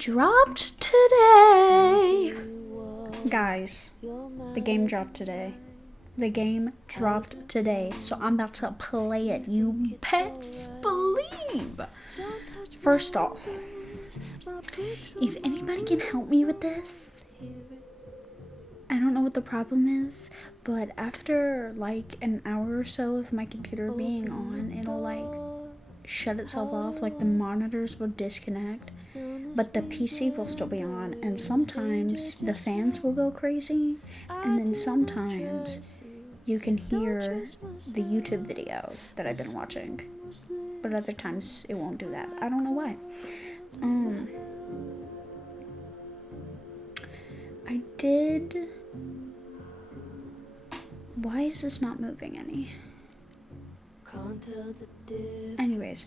dropped today. Guys, the game dropped today. The game dropped today, so I'm about to play it. You best believe. First off, if anybody can help me with this, I don't know what the problem is, but after like an hour or so of my computer being on, it'll like shut itself off, like the monitors will disconnect, but the PC will still be on, and sometimes the fans will go crazy, and then sometimes you can hear the YouTube video that I've been watching, but other times it won't do that. I don't know why. I did... Why is this not moving any? Anyways,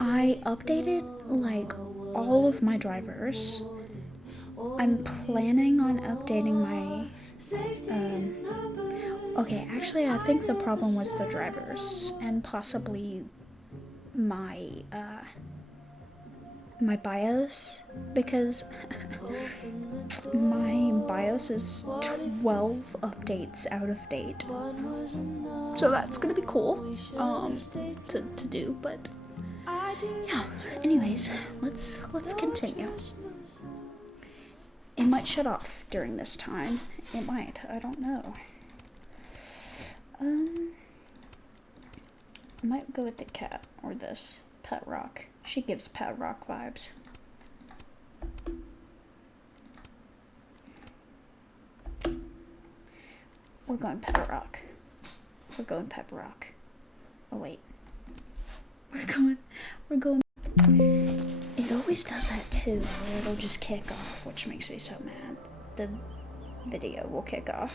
I updated like all of my drivers. I'm planning on updating my okay, actually I think the problem was the drivers and possibly my my BIOS, because my BIOS is 12 updates out of date. So that's gonna be cool to do, but yeah. Anyways, let's continue. It might shut off during this time. It might. I don't know. I might go with the cat or this Pet Rock. She gives Pet Rock vibes. We're going Pet Rock. We're going Pet Rock. Oh wait. We're going. It always does that too, where it'll just kick off, which makes me so mad. The video will kick off.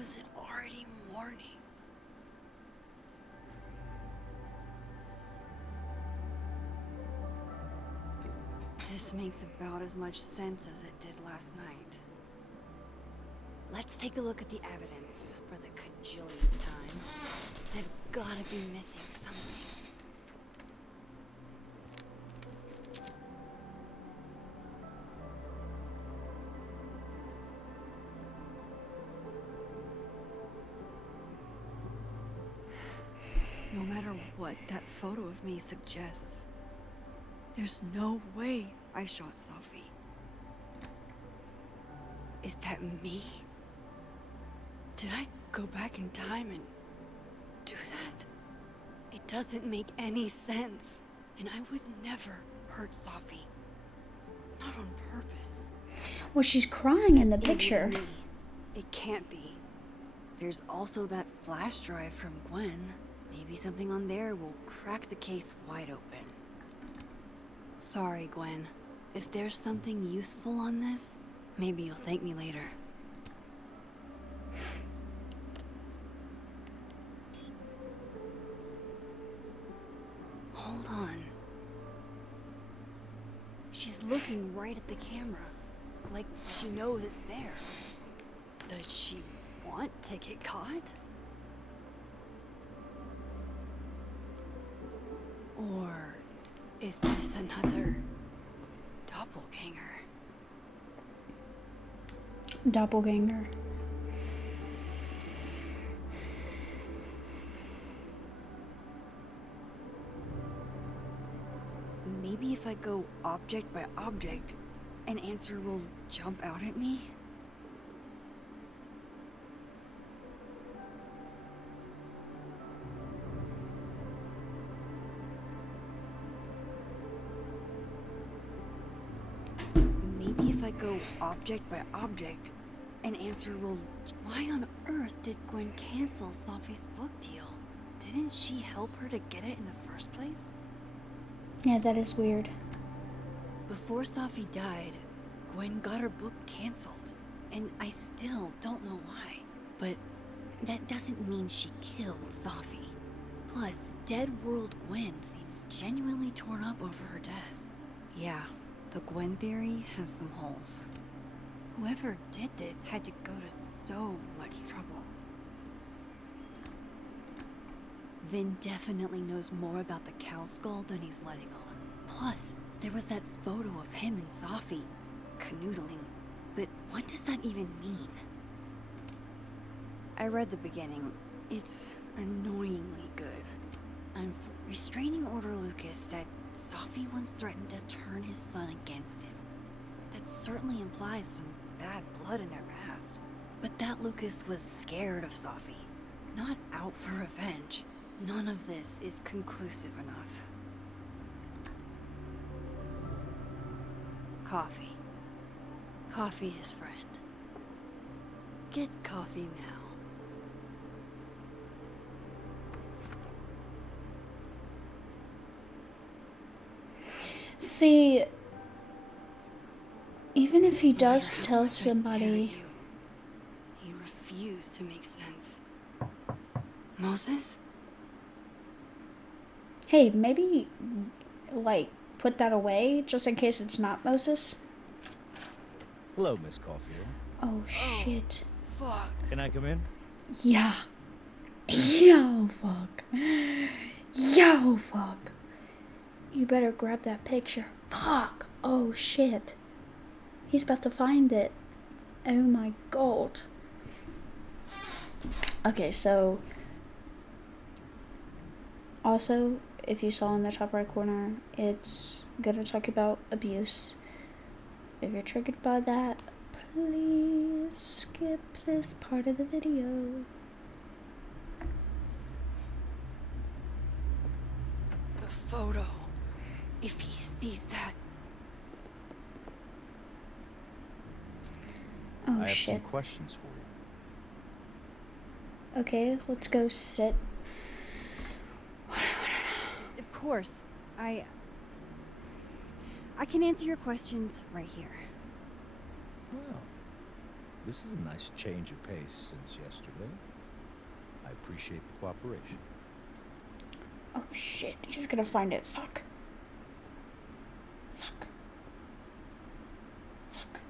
Is it already morning? This makes about as much sense as it did last night. Let's take a look at the evidence for the cajillionth time. I've gotta be missing something. No matter what that photo of me suggests, there's no way I shot Sophie. Is that me? Did I go back in time and do that? It doesn't make any sense, and I would never hurt Sophie. Not on purpose. Well, she's crying in the picture. Is it me? It can't be. There's also that flash drive from Gwen. Maybe something on there will crack the case wide open. Sorry, Gwen. If there's something useful on this, maybe you'll thank me later. Hold on. She's looking right at the camera, like she knows it's there. Does she want to get caught? Or is this another doppelganger? Doppelganger. Maybe if I go object by object, an answer will jump out at me? Maybe if I go object by object, an answer will... Why on earth did Gwen cancel Sophie's book deal? Didn't she help her to get it in the first place? Yeah, that is weird. Before Safi died, Gwen got her book canceled. And I still don't know why. But that doesn't mean she killed Safi. Plus, Dead World Gwen seems genuinely torn up over her death. Yeah, the Gwen theory has some holes. Whoever did this had to go to so much trouble. Vin definitely knows more about the cow skull than he's letting on. Plus, there was that photo of him and Safi canoodling. But what does that even mean? I read the beginning. It's annoyingly good. And Restraining Order Lucas said Safi once threatened to turn his son against him. That certainly implies some bad blood in their past. But that Lucas was scared of Safi, not out for revenge. None of this is conclusive enough. Coffee. Coffee is friend. Get coffee now. See, even if he No does matter how tell much I stare at somebody, you, he refused to make sense. Moses? hey, maybe, like, put that away just in case it's not Moses. Hello, Miss Caulfield. Oh, shit. Fuck. Can I come in? Yeah. Yo, fuck. Yo, fuck. You better grab that picture. Fuck. Oh, shit. He's about to find it. Oh my god. Okay, so also, if you saw in the top right corner, it's gonna talk about abuse. If you're triggered by that, please skip this part of the video. The photo. If he sees that. Oh I have shit. some questions for you. Okay, let's go sit. Of course. I can answer your questions right here. Well, this is a nice change of pace since yesterday. I appreciate the cooperation. Oh shit, he's gonna find it. Fuck. Fuck. Fuck.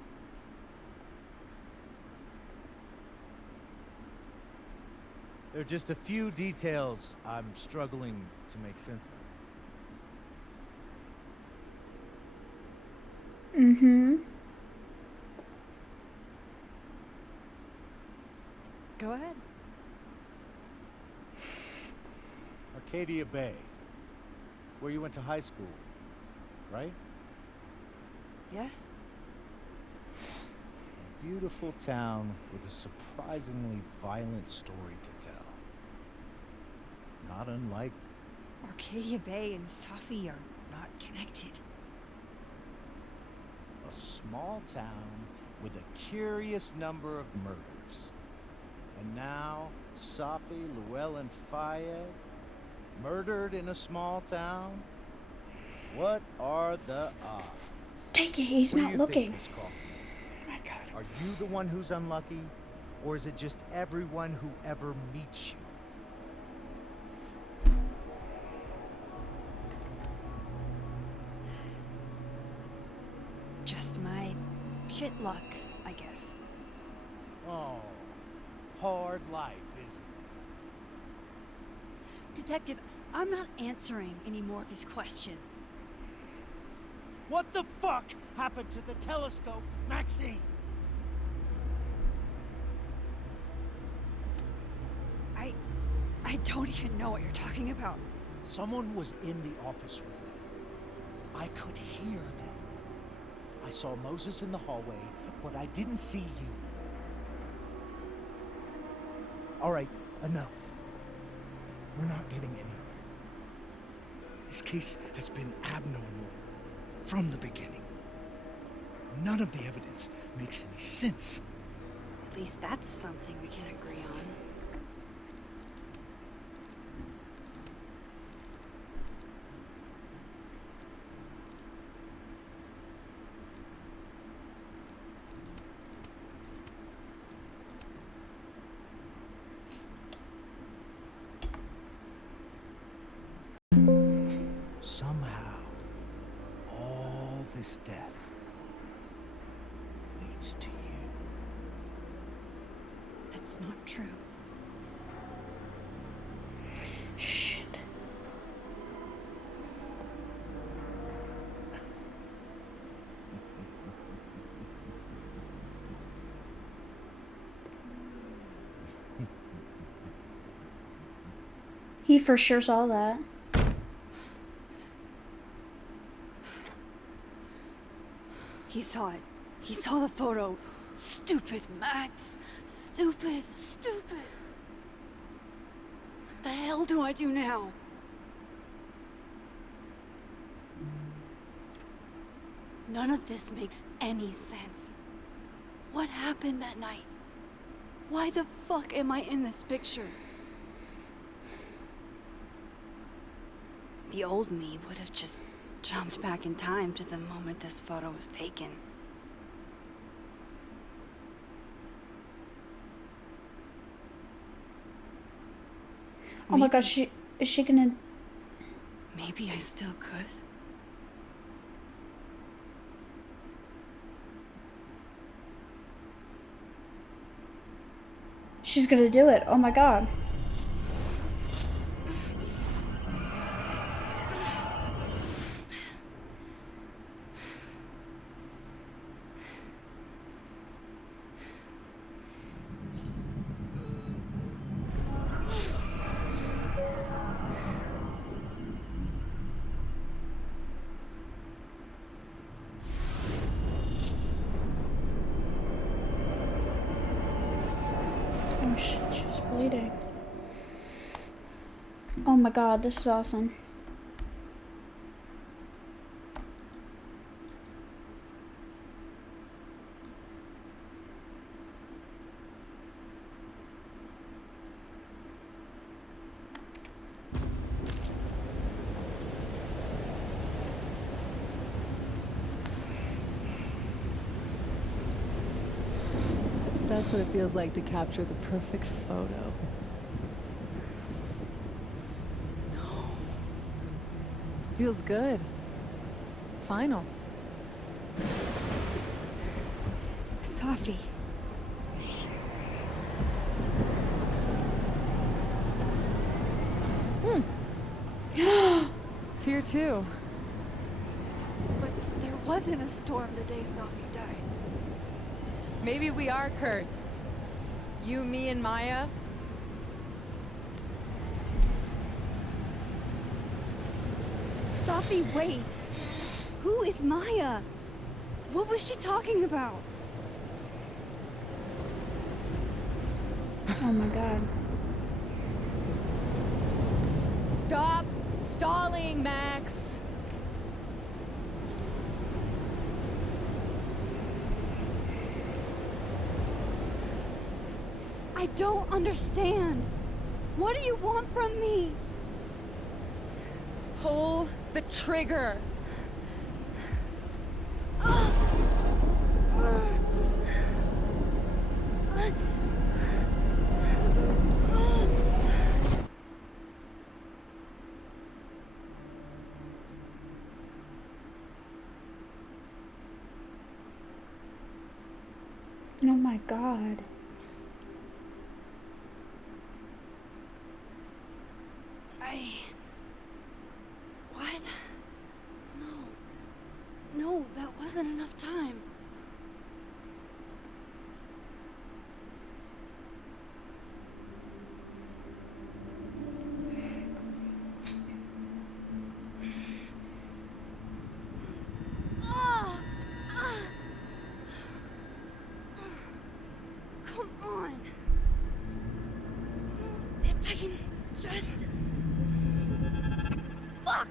There are just a few details I'm struggling to make sense of. Mm-hmm. Go ahead. Arcadia Bay, where you went to high school, right? Yes? A beautiful town with a surprisingly violent story to tell. Not unlike Arcadia Bay and Safi are not connected. a small town with a curious number of murders. And now, Safi, Llewellyn Fayed, murdered in a small town? What are the odds? Take it, he's What do not you looking. think, Miss Caulfield? Oh my god. Are you the one who's unlucky? Or is it just everyone who ever meets you? Just my shit luck, I guess. Oh, hard life, isn't it? Detective, I'm not answering any more of his questions. What the fuck happened to the telescope, Maxine? I don't even know what you're talking about. Someone was in the office with me. I could hear them. I saw Moses in the hallway, but I didn't see you. All right, enough. We're not getting anywhere. This case has been abnormal from the beginning. None of the evidence makes any sense. At least that's something we can agree on. this death leads to you. That's not true. Shit. He for sure saw that. He saw it. He saw the photo. Stupid, Max. Stupid, stupid. What the hell do I do now? None of this makes any sense. What happened that night? Why the fuck am I in this picture? The old me would have just jumped back in time to the moment this photo was taken. Oh my gosh, is she gonna... Maybe I still could. She's gonna do it. Oh my god. Oh shit, she's bleeding. Oh my god, this is awesome. That's what it feels like to capture the perfect photo. No. Feels good. Final. Sophie. It's here too. But there wasn't a storm the day Sophie died. Maybe we are cursed. You, me, and Maya. Sophie, wait. Who is Maya? What was she talking about? Oh my god. Stop stalling, Max. I don't understand. What do you want from me? Pull the trigger. Oh my god. What? No, that wasn't enough time. Come on. If I can just... Fuck!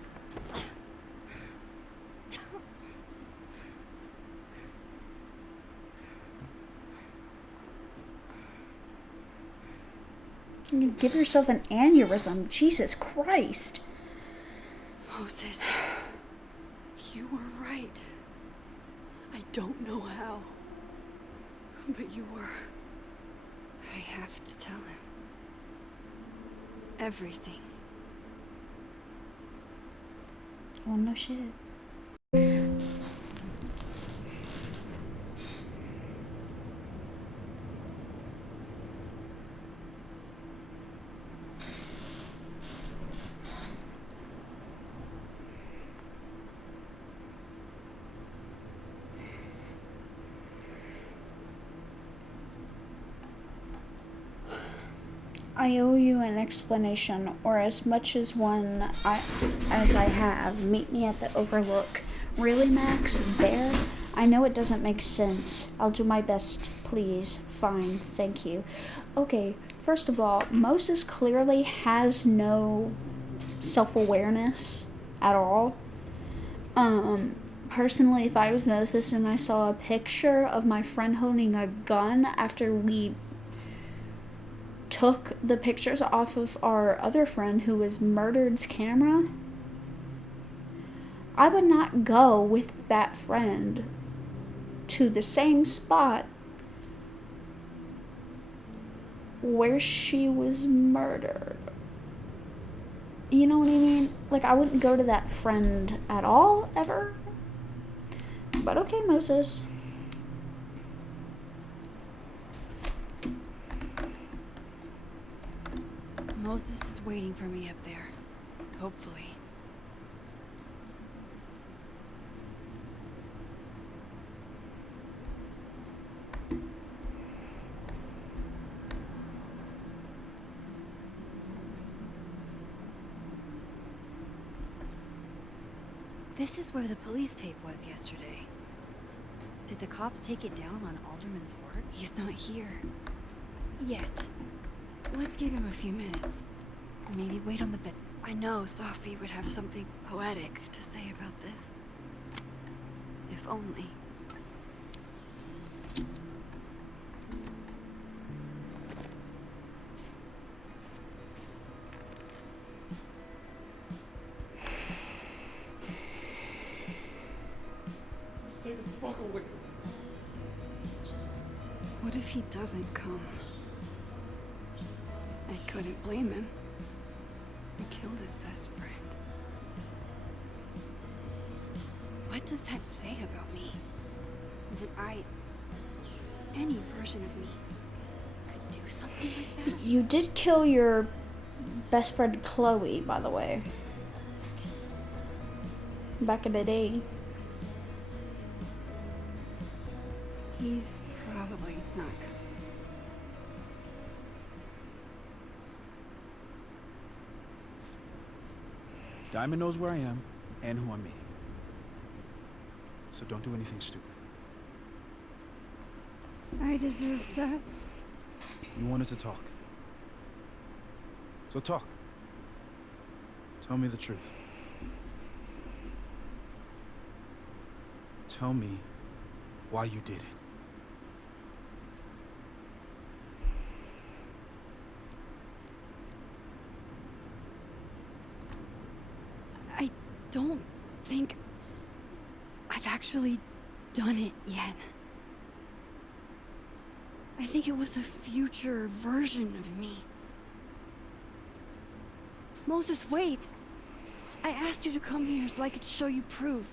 You give yourself an aneurysm. Jesus Christ. Moses, you were right. I don't know how, but you were. I have to tell him. Everything. Oh no shit. I owe you an explanation, or as much as one as I have. Meet me at the Overlook. Really, Max? There? I know it doesn't make sense. I'll do my best, please. Fine, thank you. Okay, first of all, Moses clearly has no self-awareness at all. Personally, if I was Moses and I saw a picture of my friend holding a gun after we took the pictures off of our other friend who was murdered's camera, I would not go with that friend to the same spot where she was murdered. You know what I mean? Like, I wouldn't go to that friend at all, ever. But okay, Moses. Moses is waiting for me up there. Hopefully. This is where the police tape was yesterday. Did the cops take it down on Alderman's order? He's not here. Yet. Let's give him a few minutes. Maybe wait on the bed. I know Sophie would have something poetic to say about this. If only. Stay the fuck away. What if he doesn't come? I couldn't blame him. He killed his best friend. What does that say about me? That any version of me, could do something like that? You did kill your best friend Chloe, by the way. Back in the day. He's probably not. Diamond knows where I am and who I'm meeting. So don't do anything stupid. I deserve that. You wanted to talk. So talk. Tell me the truth. Tell me why you did it. I don't think I've actually done it yet. I think it was a future version of me. Moses, wait! I asked you to come here so I could show you proof.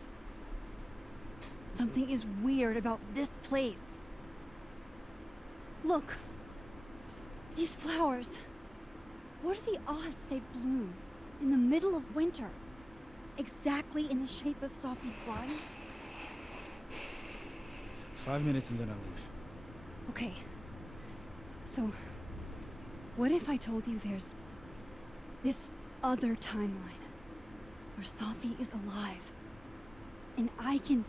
Something is weird about this place. Look. These flowers. What are the odds they bloom in the middle of winter? Exactly in the shape of Sophie's body? 5 minutes and then I'll leave. Okay. So, what if I told you there's this other timeline where Sophie is alive and I can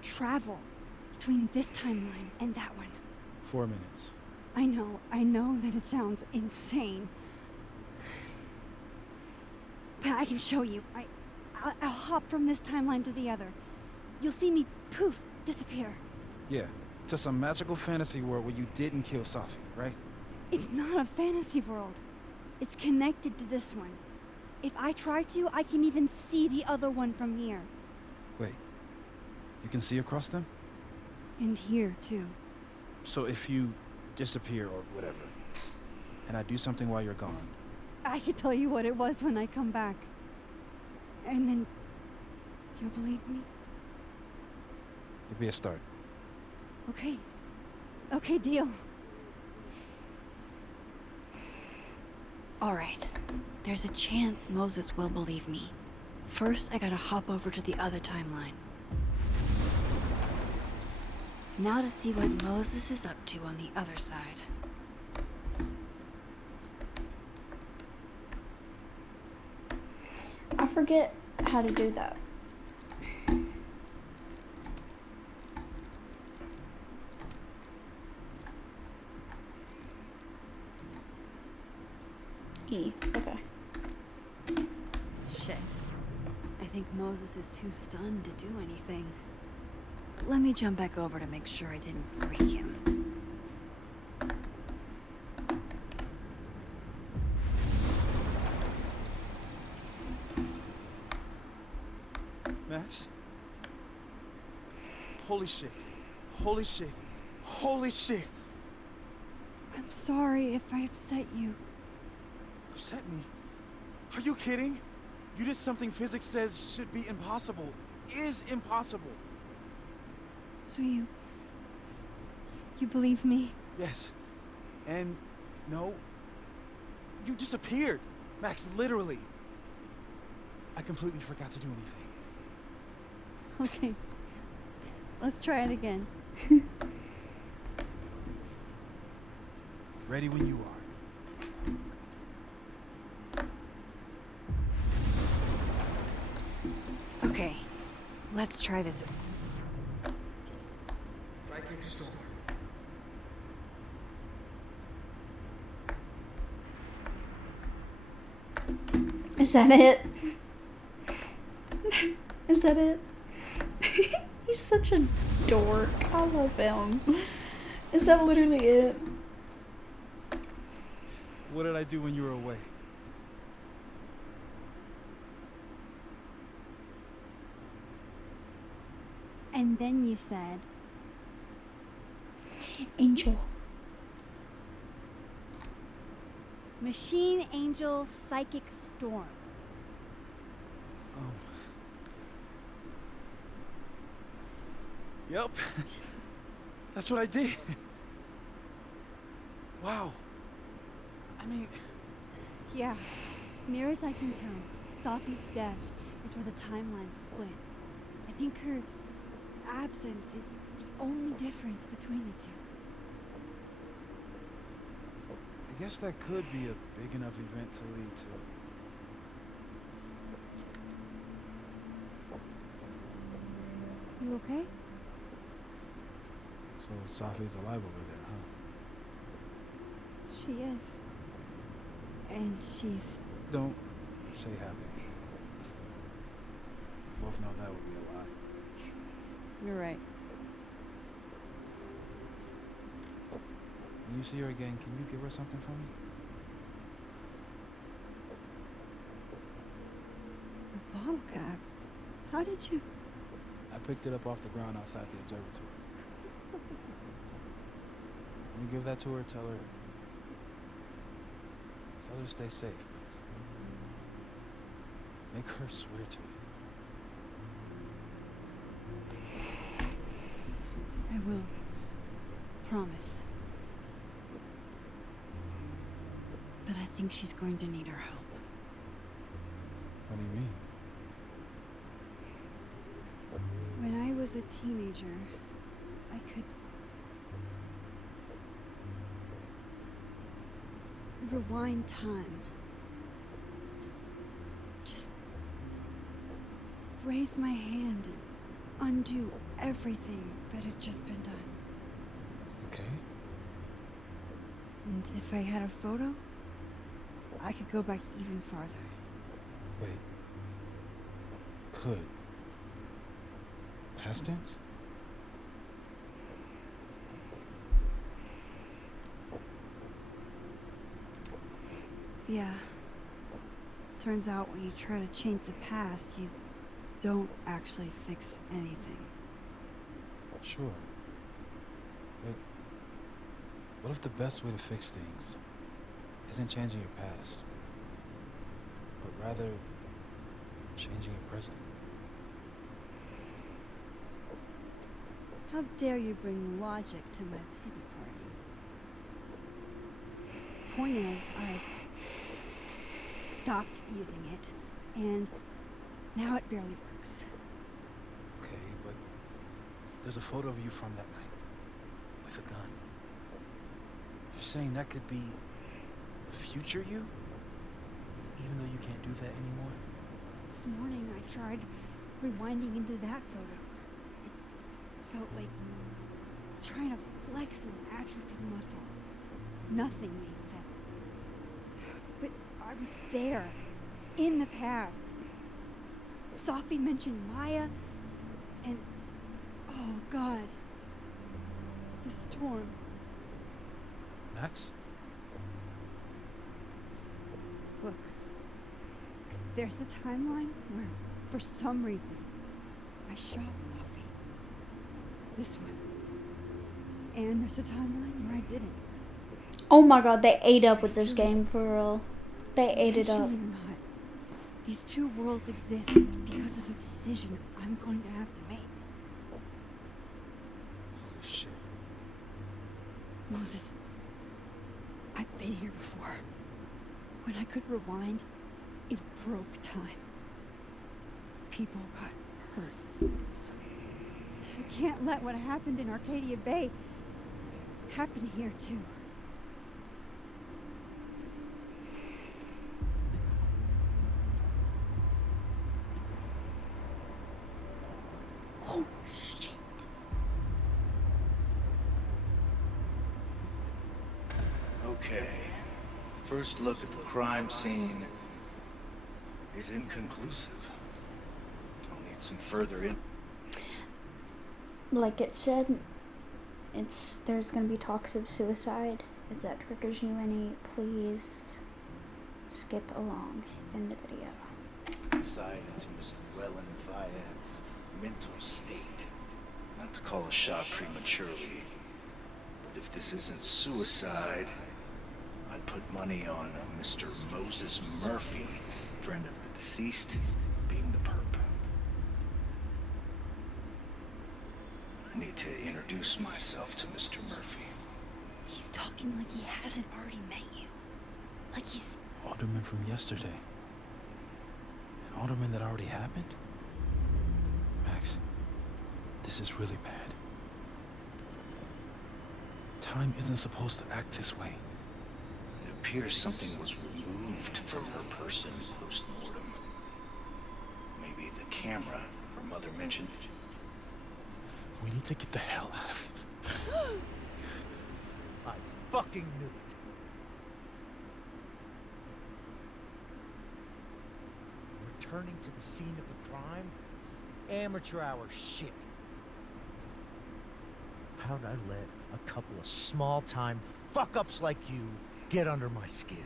travel between this timeline and that one? 4 minutes. I know that it sounds insane. But I can show you. I'll hop from this timeline to the other. You'll see me, poof, disappear. Yeah, to some magical fantasy world where you didn't kill Sophie, right? It's not a fantasy world. It's connected to this one. If I try to, I can even see the other one from here. Wait, you can see across them? And here, too. So if you disappear or whatever, and I do something while you're gone, I could tell you what it was when I come back. And then you'll believe me? it'd be a start. Okay. Okay, deal. Alright. There's a chance Moses will believe me. First, I gotta hop over to the other timeline. Now to see what Moses is up to on the other side. forget how to do that. E. Okay. Shit. I think Moses is too stunned to do anything. Let me jump back over to make sure I didn't break him. Max? Holy shit. Holy shit. Holy shit. I'm sorry if I upset you. Upset me? Are you kidding? You did something physics says should be impossible. Is impossible. So you believe me? Yes. And no. You disappeared. Max, literally. I completely forgot to do anything. Okay. Let's try it again. Ready when you are. Okay. Let's try this. Psychic storm. Is that it? Is that it? He's such a dork. I love him. Is that literally it? What did I do when you were away? And then you said, Angel. Machine Angel Psychic Storm. Oh. Yep. That's what I did. Wow. I mean... Yeah. Near as I can tell, Sophie's death is where the timelines split. I think her absence is the only difference between the two. I guess that could be a big enough event to lead to... You okay? So Sophie's alive over there, huh? She is. And she's... Don't say happy. Both know that would be a lie. You're right. When you see her again, can you give her something for me? A bottle cap? How did you... I picked it up off the ground outside the observatory. When you give that to her, tell her to stay safe, please. Make her swear to it. I will. Promise. But I think she's going to need our help. What do you mean? When I was a teenager, I could rewind time. Just raise my hand and undo everything that had just been done. Okay. And if I had a photo, I could go back even farther. Wait. Could. Past tense? Yeah. Turns out when you try to change the past, you don't actually fix anything. Sure. But what if the best way to fix things isn't changing your past, but rather changing your present? How dare you bring logic to my pity party? Point is, I stopped using it, and now it barely works. Okay, but there's a photo of you from that night with a gun. You're saying that could be the future you? Even though you can't do that anymore? It's morning I tried rewinding into that photo. It felt like trying to flex an atrophied muscle. Nothing made sense. But I was there, in the past. Sophie mentioned Maya, and oh God, the storm. Max? Look, there's a timeline where, for some reason, I shot Sophie. This one. And there's a timeline where I didn't. Oh my god, they ate up with this game for real. They ate it up. Intentionally or not, these two worlds exist because of a decision I'm going to have to make. Holy shit. Moses, I've been here before. When I could rewind, it broke time. People got hurt. I can't let what happened in Arcadia Bay happen here too. Oh shit. Okay. First look at the crime scene is inconclusive. I'll need some further in. Like it said, there's gonna be talks of suicide. If that triggers you any, please skip along. End of video. Insight into Miss Llewellyn Fayette's mental state. Not to call a shot prematurely, but if this isn't suicide, I'd put money on Mr. Moses Murphy, friend of the deceased, being the perp. I need to introduce myself to Mr. Murphy. He's talking like he hasn't already met you. Like he's... Alderman from yesterday. An Alderman that already happened? Max, this is really bad. Time isn't supposed to act this way. It appears something was removed from her person post-mortem. Maybe the camera her mother mentioned. We need to get the hell out of here. I fucking knew it. Returning to the scene of the crime? Amateur hour shit. How'd I let a couple of small-time fuck-ups like you get under my skin?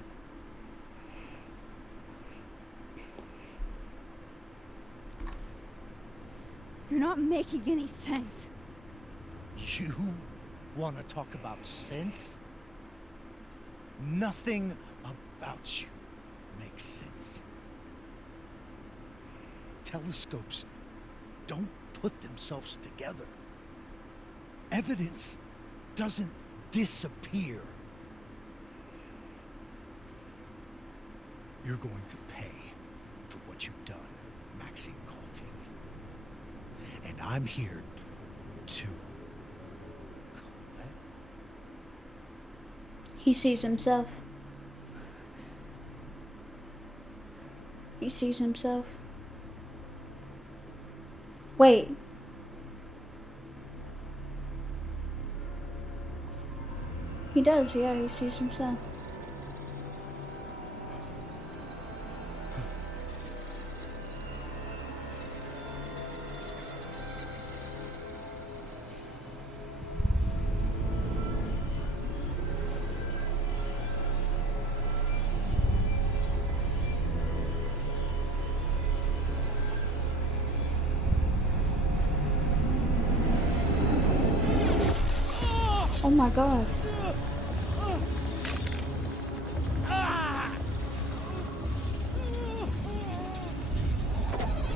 You're not making any sense. You want to talk about sense? Nothing about you makes sense. Telescopes don't put themselves together. Evidence doesn't disappear. You're going to pay for what you've done, Maxine Caulfield. And I'm here to collect. He sees himself. He sees himself. Wait. He does, yeah, he sees himself. Oh my god.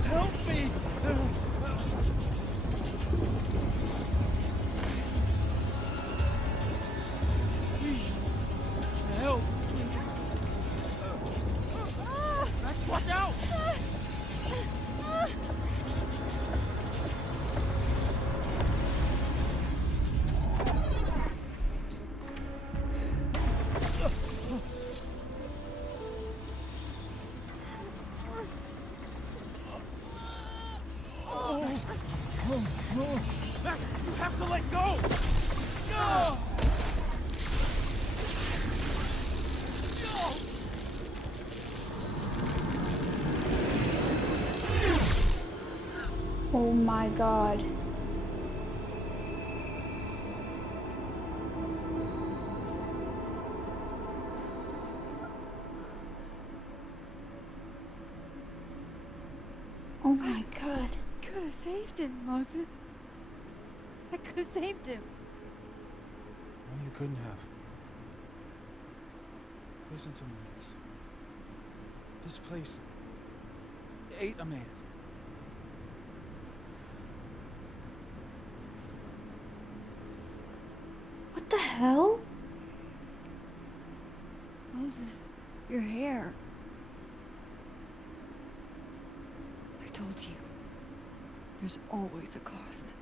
Help me! Please, help! Max, watch out! Max, you have to let go! No! Oh my god. Oh my god. Could have saved him, Moses. I could have saved him. No, you couldn't have. Listen to me, Liz. This place ate a man. What the hell? Moses, your hair. I told you. There's always a cost.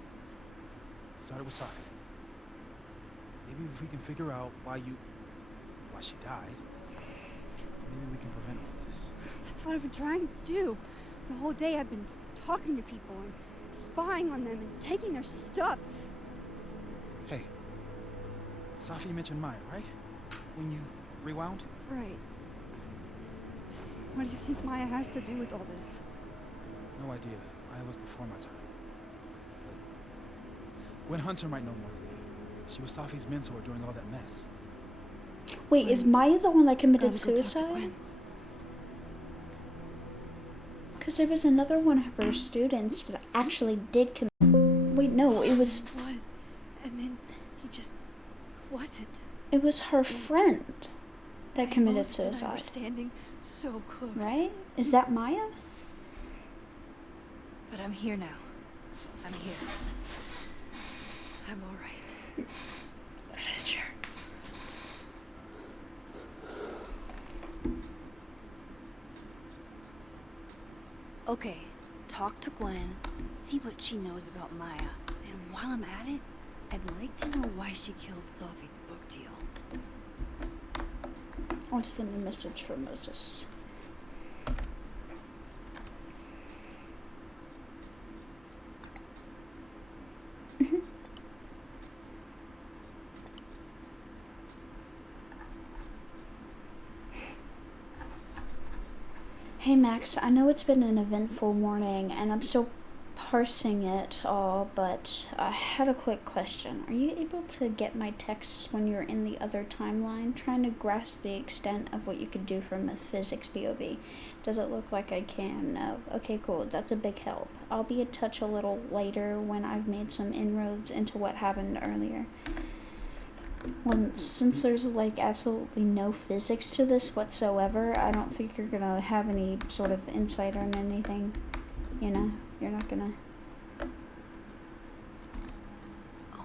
Started with Safi. Maybe if we can figure out why she died, maybe we can prevent all of this. That's what I've been trying to do. The whole day I've been talking to people and spying on them and taking their stuff. Hey, Safi mentioned Maya, right? When you rewound? Right. What do you think Maya has to do with all this? No idea. Maya was before my time. But Gwen Hunter might know more than me. She was Safi's mentor during all that mess. Wait, is Maya the one that committed Gotta go talk to suicide? Gwen. Because there was another one of her students that actually did commit. Wait, no, it was. And then he just wasn't. It was her friend that committed Moses and I were suicide. standing so close. Right? Is that Maya? But I'm here now. I'm here. I'm all right. Sure. Okay, talk to Gwen, see what she knows about Maya, and while I'm at it, I'd like to know why she killed Sophie's book deal. I'll send a message for Moses. Hey Max, I know it's been an eventful morning and I'm still parsing it all, but I had a quick question. Are you able to get my texts when you're in the other timeline? Trying to grasp the extent of what you could do from a physics POV. Does it look like I can? No. Okay, cool. That's a big help. I'll be in touch a little later when I've made some inroads into what happened earlier. Well, since there's like absolutely no physics to this whatsoever, I don't think you're gonna have any sort of insight on anything. You know, you're not gonna.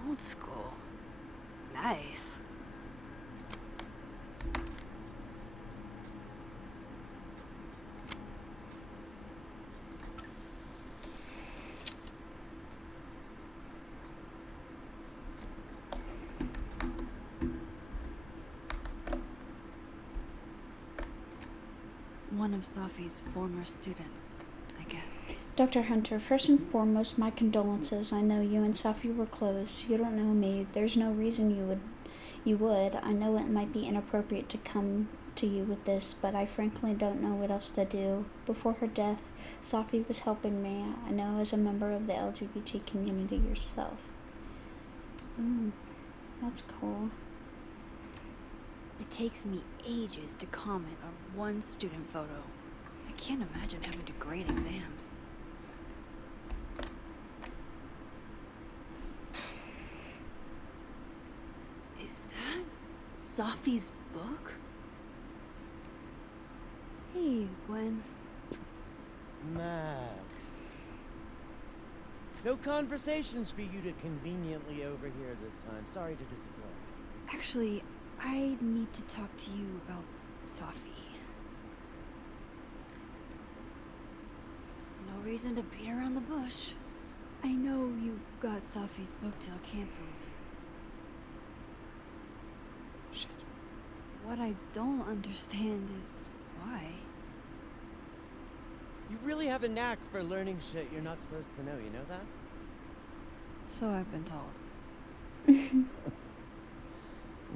Old school. Nice. One of Sophie's former students, I guess. Dr. Hunter, first and foremost, my condolences. I know you and Safi were close. You don't know me. There's no reason you would. I know it might be inappropriate to come to you with this, but I frankly don't know what else to do. Before her death, Safi was helping me. I know as a member of the LGBT community yourself. That's cool. It takes me ages to comment on one student photo. I can't imagine having to grade exams. Is that Sophie's book? Hey, Gwen. Max. No conversations for you to conveniently overhear this time. Sorry to disappoint. Actually, I need to talk to you about Sophie. No reason to beat around the bush. I know you got Sophie's book deal canceled. Shit. What I don't understand is why. You really have a knack for learning shit you're not supposed to know, you know that? So I've been told.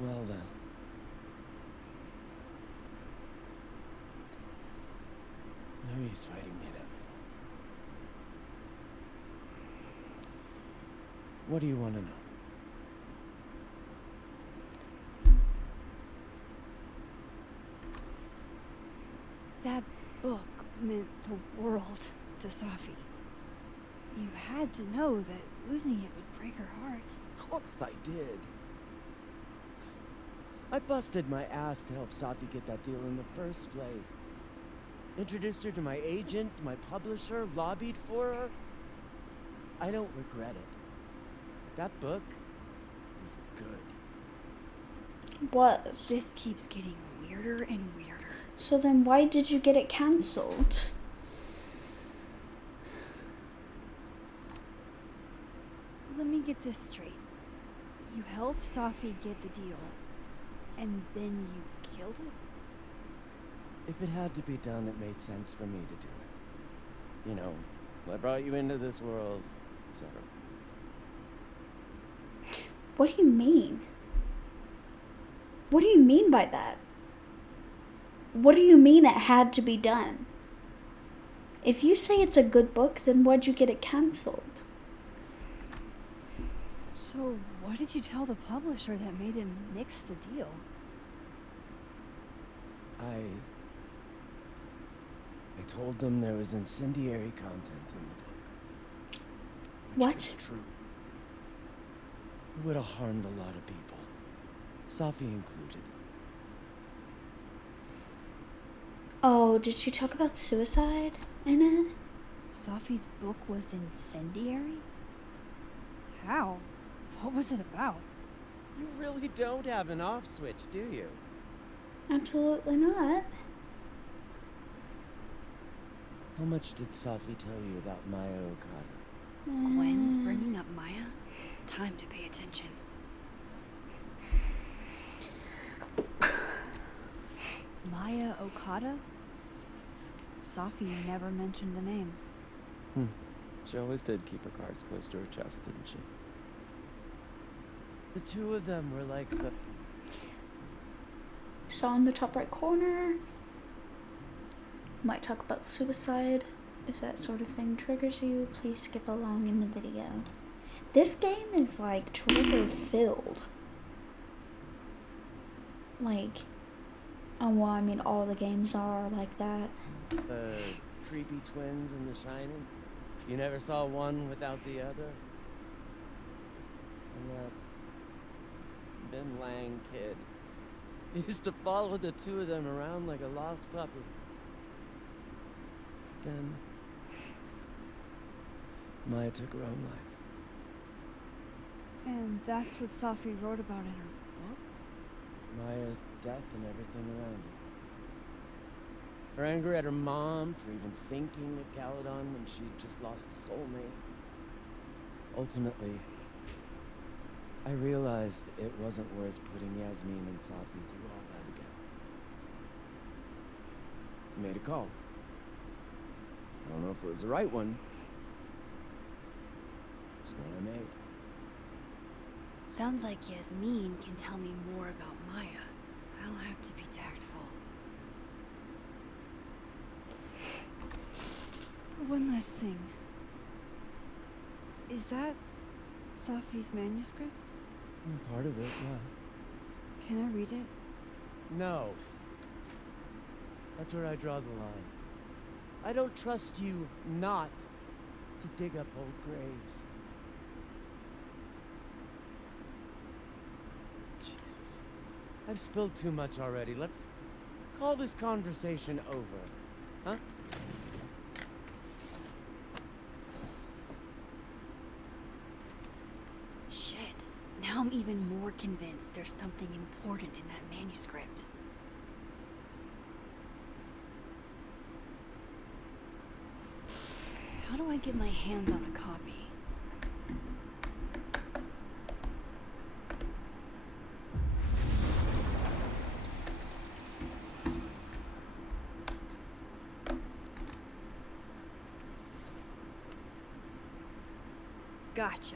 Well then. No use fighting the inevitable. What do you want to know? That book meant the world to Safi. You had to know that losing it would break her heart. Of course I did. I busted my ass to help Safi get that deal in the first place. Introduced her to my agent, my publisher, lobbied for her. I don't regret it. That book was good. Was. This keeps getting weirder and weirder. So then why did you get it cancelled? Let me get this straight. You helped Safi get the deal, and then you killed it? If it had to be done, it made sense for me to do it. You know, I brought you into this world, etc. What do you mean? What do you mean by that? What do you mean it had to be done? If you say it's a good book, then why'd you get it cancelled? So, what did you tell the publisher that made them nix the deal? I told them there was incendiary content in the book. Which What? was true. It would have harmed a lot of people. Safi included. Oh, did she talk about suicide in it? Safi's book was incendiary? How? What was it about? You really don't have an off switch, do you? Absolutely not. How much did Safi tell you about Maya Okada? Gwen's bringing up Maya? Time to pay attention. Maya Okada? Safi never mentioned the name. She always did keep her cards close to her chest, didn't she? The two of them were like the... So in the top right corner, might talk about suicide. If that sort of thing triggers you, please skip along in the video. This game is like trigger filled. Like, oh well, I mean all the games are like that. The creepy twins in The Shining. You never saw one without the other? And that Ben Lang kid. He used to follow the two of them around like a lost puppy. Then Maya took her own life. And that's what Safi wrote about in her book? Maya's death and everything around her. Her anger at her mom for even thinking of Caledon when she just lost a soulmate. Ultimately, I realized it wasn't worth putting Yasmin and Safi through all that again. I made a call. I don't know if it was the right one. It's one I made. Sounds like Yasmin can tell me more about Maya. I'll have to be tactful. One last thing. Is that Safi's manuscript? Part of it, yeah. Can I read it? No. That's where I draw the line. I don't trust you not to dig up old graves. Jesus. I've spilled too much already. Let's call this conversation over. Huh? Shit. Now I'm even more convinced there's something important in that manuscript. How do I get my hands on a copy? Gotcha.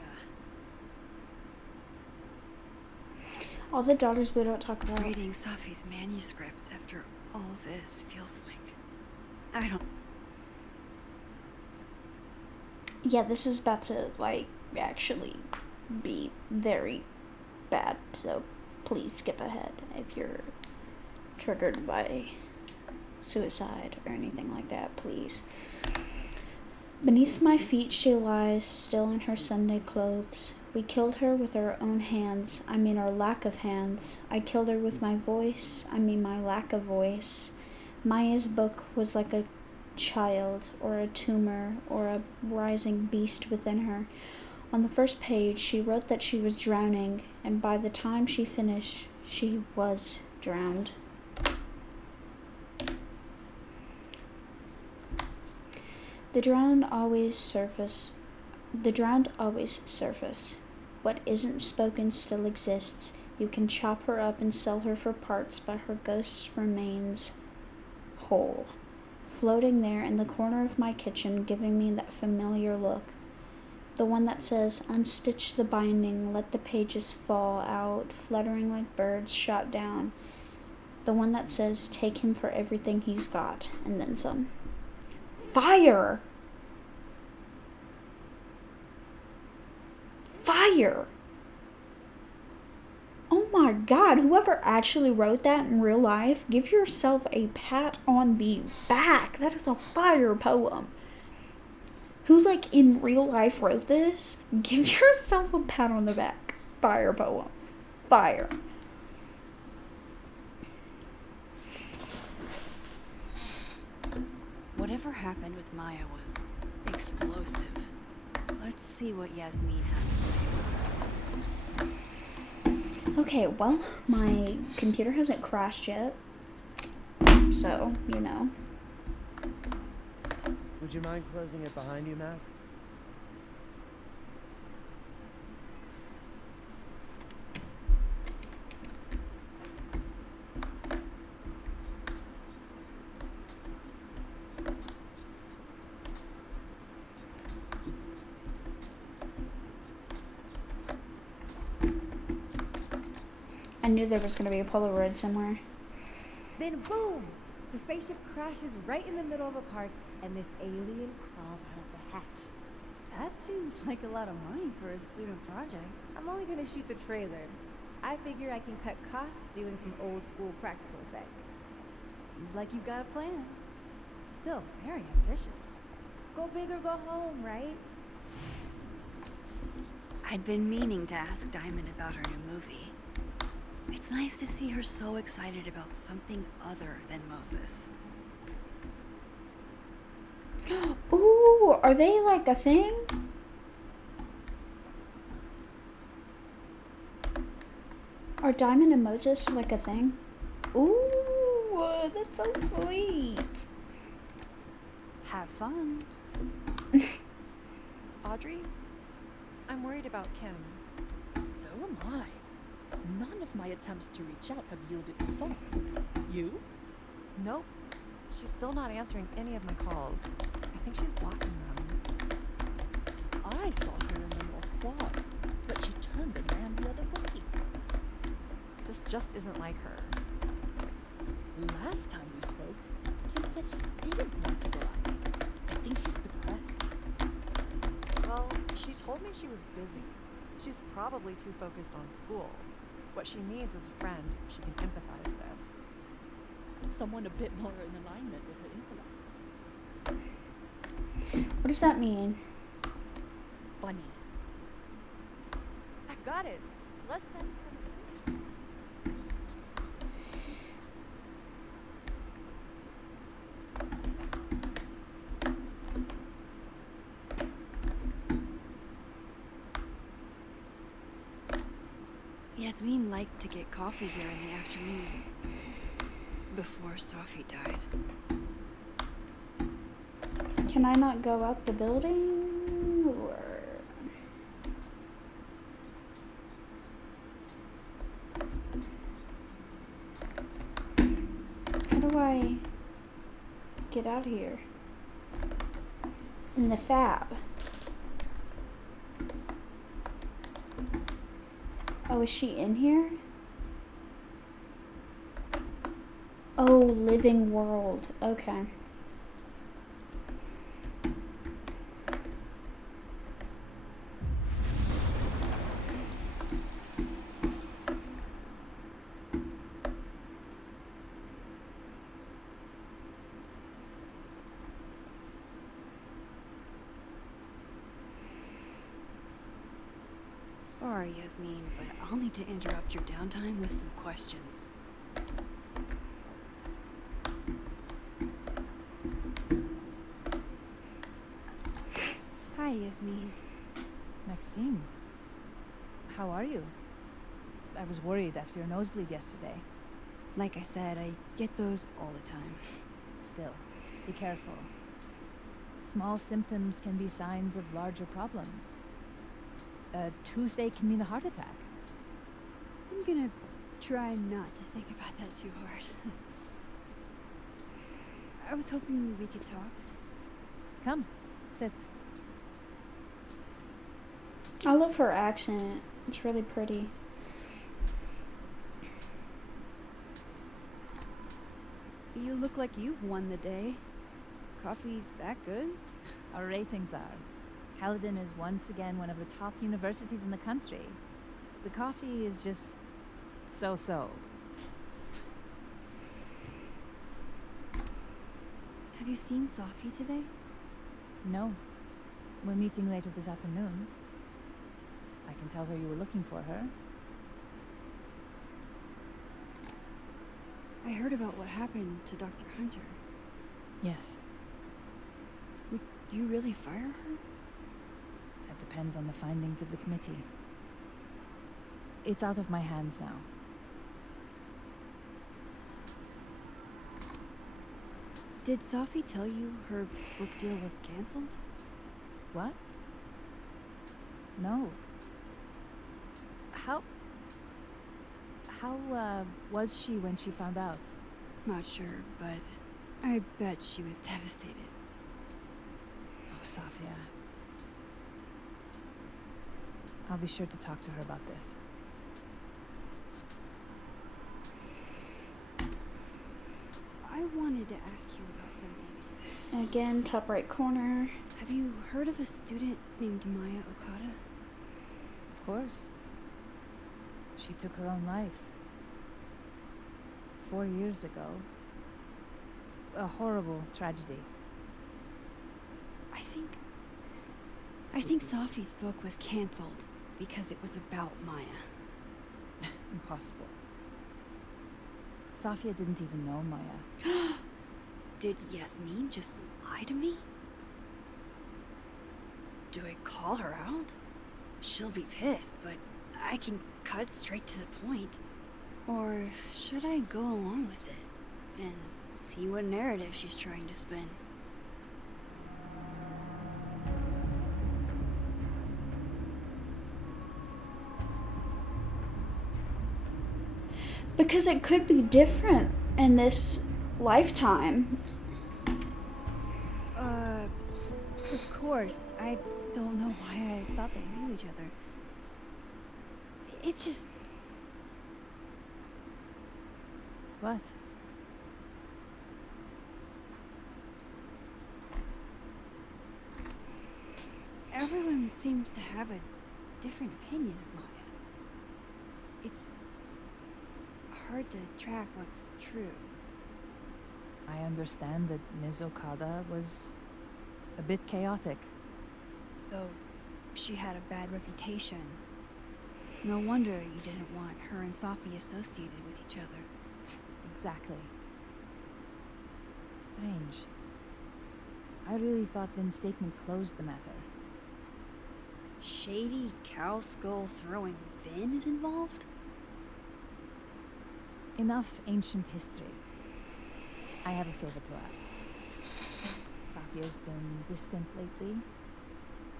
All the daughters we don't talk about. Reading Safi's manuscript after all this feels like... I don't... Yeah, this is about to, like, actually be very bad, so please skip ahead if you're triggered by suicide or anything like that, please. Beneath my feet she lies, still in her Sunday clothes. We killed her with our own hands, I mean our lack of hands. I killed her with my voice, I mean my lack of voice. Maya's book was like a child, or a tumor, or a rising beast within her. On the first page, she wrote that she was drowning, and by the time she finished, she was drowned. The drowned always surface. What isn't spoken still exists. You can chop her up and sell her for parts, but her ghost remains whole, floating there in the corner of my kitchen, giving me that familiar look. The one that says, unstitch the binding, let the pages fall out, fluttering like birds shot down. The one that says, take him for everything he's got, and then some. Fire! Fire! Oh my god, whoever actually wrote that in real life, give yourself a pat on the back. That is a fire poem. Who, like, in real life wrote this? Give yourself a pat on the back. Fire poem. Fire. Whatever happened with Maya was explosive. Let's see what Yasmin has to say about it. Okay, well, my computer hasn't crashed yet. So, you know. Would you mind closing it behind you, Max? I knew there was going to be a Polaroid somewhere. Then boom! The spaceship crashes right in the middle of a park, and this alien crawls out of the hatch. That seems like a lot of money for a student project. I'm only gonna shoot the trailer. I figure I can cut costs doing some old school practical effects. Seems like you've got a plan. Still very ambitious. Go big or go home, right? I'd been meaning to ask Diamond about her new movie. It's nice to see her so excited about something other than Moses. Ooh, are they like a thing? Are Diamond and Moses like a thing? Ooh, that's so sweet. Have fun. Audrey, I'm worried about Kim. So am I. None of my attempts to reach out have yielded results. You? Nope. She's still not answering any of my calls. I think she's blocking them. I saw her in the North Quad, but she turned and ran the other way. This just isn't like her. Last time we spoke, Kim said she didn't want to go out. I think she's depressed. Well, she told me she was busy. She's probably too focused on school. What she needs is a friend she can empathize with. Someone a bit more in alignment with her intellect. What does that mean? Funny. I've got it. Let's send her. Yasmin liked to get coffee here in the afternoon. Before Safi died. Can I not go out the building? Or... how do I get out here? In the fab. Oh, is she in here? Oh, living world. Okay. Sorry, Yasmin, but I'll need to interrupt your downtime with some questions. Hi, Yasmin. Maxine, how are you? I was worried after your nosebleed yesterday. Like I said, I get those all the time. Still, be careful. Small symptoms can be signs of larger problems. A toothache can mean a heart attack. I'm gonna try not to think about that too hard. I was hoping we could talk. Come, sit. I love her accent. It's really pretty. You look like you've won the day. Coffee's that good? Our ratings are. Caledon is once again one of the top universities in the country. The coffee is just so-so. Have you seen Sophie today? No. We're meeting later this afternoon. I can tell her you were looking for her. I heard about what happened to Dr. Hunter. Yes. Would you really fire her? That depends on the findings of the committee. It's out of my hands now. Did Sophie tell you her book deal was cancelled? What? No. How was she when she found out? Not sure, but I bet she was devastated. Oh, Sophia. I'll be sure to talk to her about this. I wanted to ask you about something. Again, top right corner. Have you heard of a student named Maya Okada? Of course. She took her own life. 4 years ago. A horrible tragedy. I think Sophie's book was cancelled because it was about Maya. Impossible. Sophia didn't even know Maya. Did Yasmin just lie to me? Do I call her out? She'll be pissed, but I can cut straight to the point. Or should I go along with it and see what narrative she's trying to spin? Because it could be different in this lifetime. Of course. I don't know why I thought they knew each other. It's just... What? Everyone seems to have a different opinion of Maya. It's hard to track what's true. I understand that Ms. Okada was a bit chaotic. So, she had a bad reputation. No wonder you didn't want her and Sophie associated with each other. Exactly. Strange. I really thought Vin's statement closed the matter. Shady cow skull throwing Vin is involved? Enough ancient history. I have a favor to ask. Sophia's been distant lately.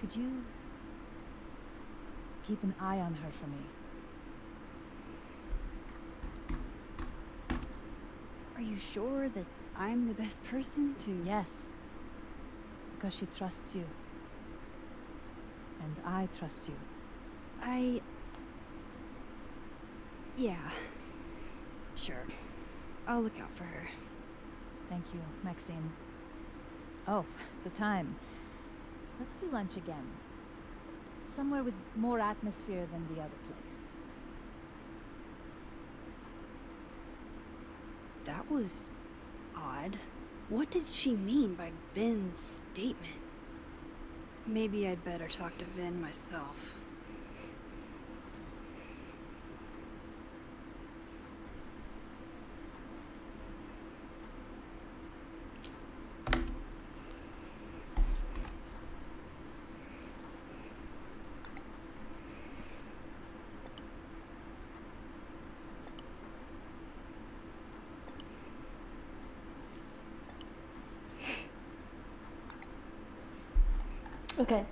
Could you keep an eye on her for me? Are you sure that I'm the best person to... Yes. Because she trusts you. And I trust you. Yeah. Sure. I'll look out for her. Thank you, Maxine. Oh, the time. Let's do lunch again. Somewhere with more atmosphere than the other place. That was odd. What did she mean by Vin's statement? Maybe I'd better talk to Vin myself. Okay.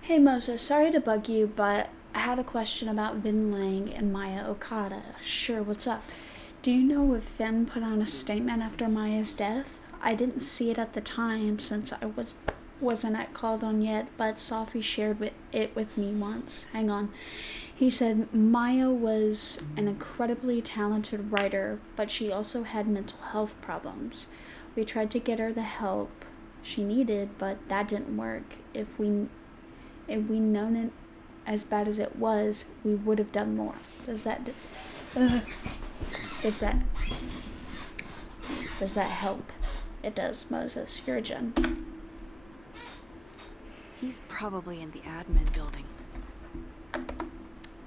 Hey Moses, sorry to bug you, but I had a question about Vin Lang and Maya Okada. Sure, what's up? Do you know if Vin put on a statement after Maya's death? I didn't see it at the time since I wasn't at Called On yet, but Sophie shared it with me once. Hang on. He said Maya was an incredibly talented writer, but she also had mental health problems. We tried to get her the help she needed, but that didn't work. If we'd known it as bad as it was, we would have done more. Does that help? It does, Moses. You're a gem. He's probably in the admin building.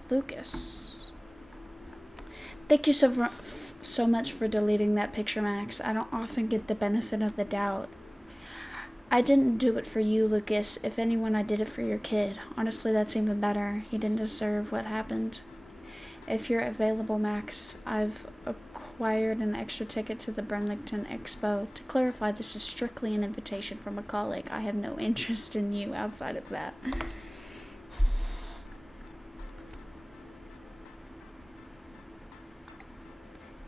Lucas. Thank you so much for deleting that picture, Max. I don't often get the benefit of the doubt. I didn't do it for you, Lucas. If anyone, I did it for your kid. Honestly, that's even better. He didn't deserve what happened. If you're available, Max, I've acquired an extra ticket to the Burlington Expo. To clarify, this is strictly an invitation from a colleague. I have no interest in you outside of that.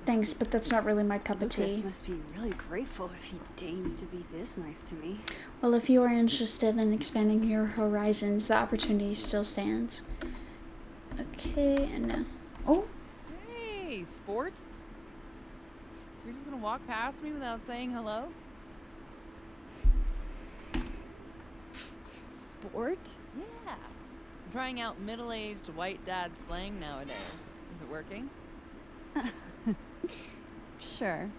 Thanks, but that's not really my cup of tea. Lucas must be really grateful if he deigns to be this nice to me. Well, if you are interested in expanding your horizons, the opportunity still stands. Okay, and now... Oh! Hey, sport? You're just gonna walk past me without saying hello? Sport? Yeah. I'm trying out middle-aged white dad slang nowadays. Is it working? Sure.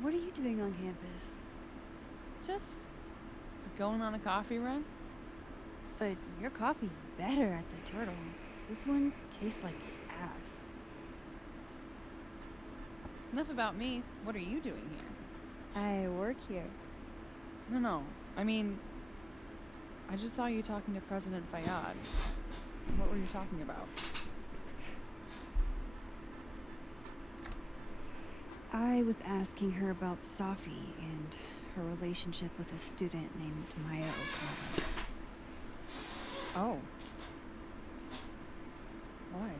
What are you doing on campus? Just going on a coffee run? But your coffee's better at the Turtle. This one tastes like ass. Enough about me. What are you doing here? I work here. No. I mean, I just saw you talking to President Fayyad. What were you talking about? I was asking her about Safi and her relationship with a student named Maya Okada. Oh. Why?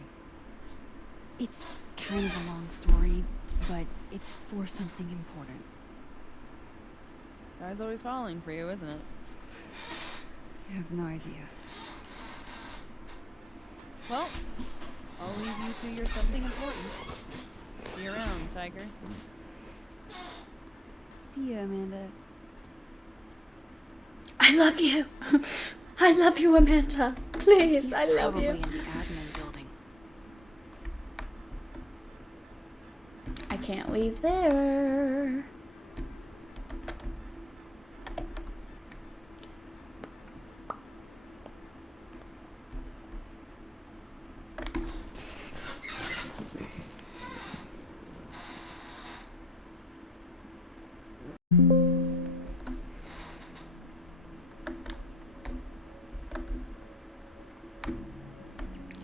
It's kind of a long story, but it's for something important. This guy's always falling for you, isn't it? I have no idea. Well, I'll leave you to your something important. See you around, Tiger. See you, Amanda. I love you! I love you, Amanda! Please, He's I love probably you. in the admin building. I can't leave there.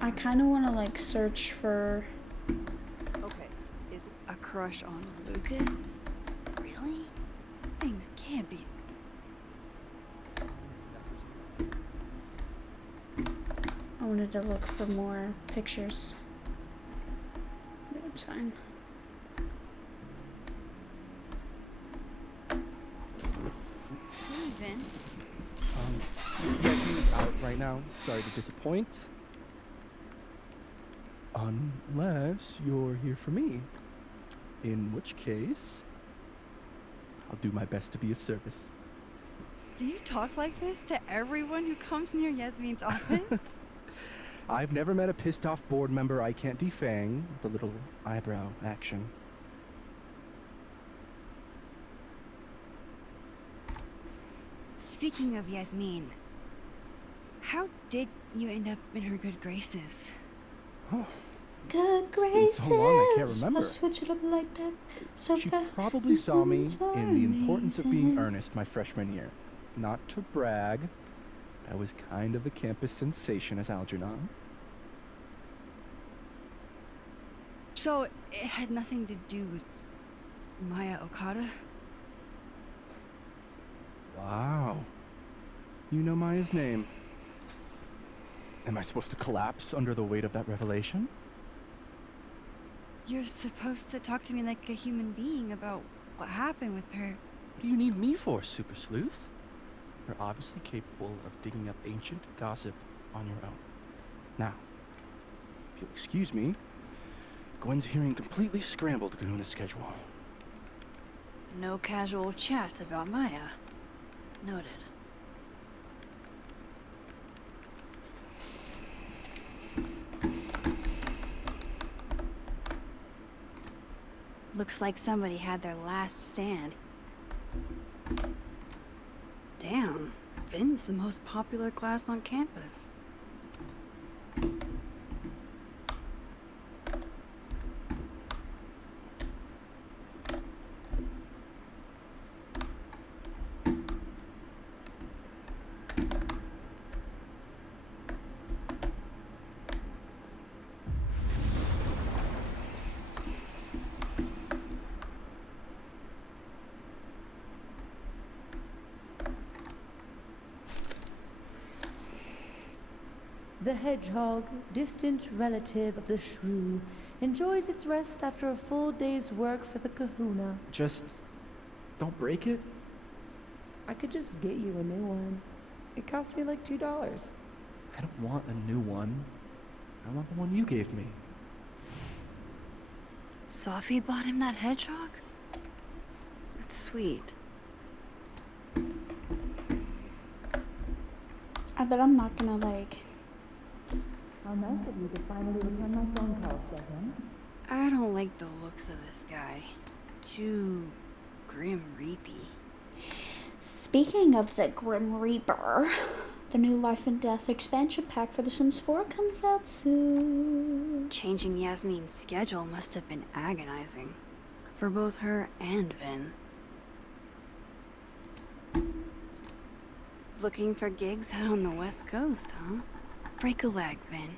I kind of want to like search for... Okay, is A crush on Lucas? Really? Things can't be. I wanted to look for more pictures. But it's fine. right now. Sorry to disappoint. Unless you're here for me. In which case, I'll do my best to be of service. Do you talk like this to everyone who comes near Yasmin's office? I've never met a pissed off board member I can't defang with a little eyebrow action. Speaking of Yasmin, how did you end up in her good graces? Oh, Good it's been graces. so long I can't remember. I'll switch it up like that. So She fast. probably saw me It's in the importance of being amazing. earnest my freshman year. Not to brag, I was kind of a campus sensation as Algernon. So it had nothing to do with Maya Okada? Wow. You know Maya's name. Am I supposed to collapse under the weight of that revelation? You're supposed to talk to me like a human being about what happened with her. What do you need me for, Super Sleuth? You're obviously capable of digging up ancient gossip on your own. Now, if you'll excuse me, Gwen's hearing completely scrambled Kahuna's schedule. No casual chats about Maya. Noted. Looks like somebody had their last stand. Damn, Vin's the most popular class on campus. The hedgehog, distant relative of the shrew, enjoys its rest after a full day's work for the kahuna. Just don't break it? I could just get you a new one. It cost me like $2. I don't want a new one. I want the one you gave me. Sophie bought him that hedgehog? That's sweet. I bet I'm not gonna like. How nice of you to finally return my phone calls, Devin. I don't like the looks of this guy. Too grim reapy. Speaking of the Grim Reaper, the new Life and Death expansion pack for The Sims 4 comes out soon. Changing Yasmin's schedule must have been agonizing. For both her and Vin. Looking for gigs out on the West Coast, huh? Break a leg, Vin.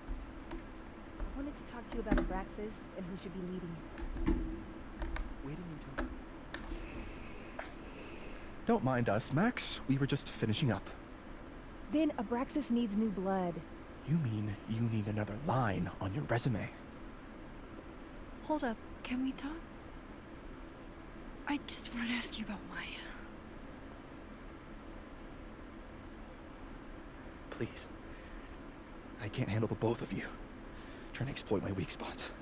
I wanted to talk to you about Abraxas and who should be leading it. Waiting until... Don't mind us, Max. We were just finishing up. Vin, Abraxas needs new blood. You mean you need another line on your resume? Hold up, can we talk? I just want to ask you about Maya. Please. I can't handle the both of you. Trying to exploit my weak spots.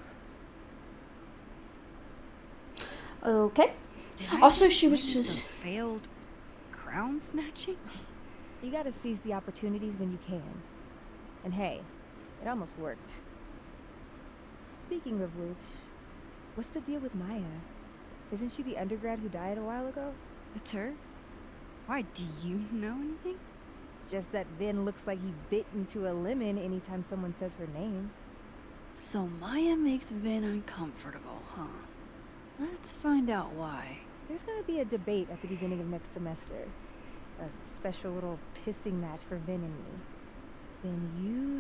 Okay. Did I Also, just she was witness just. a failed crown snatching? You gotta seize the opportunities when you can. And hey, it almost worked. Speaking of which, what's the deal with Maya? Isn't she the undergrad who died a while ago? It's her? Why, do you know anything? Just that Vin looks like he bit into a lemon anytime someone says her name. So Maya makes Vin uncomfortable, huh? Let's find out why. There's gonna be a debate at the beginning of next semester. A special little pissing match for Vin and me. Vin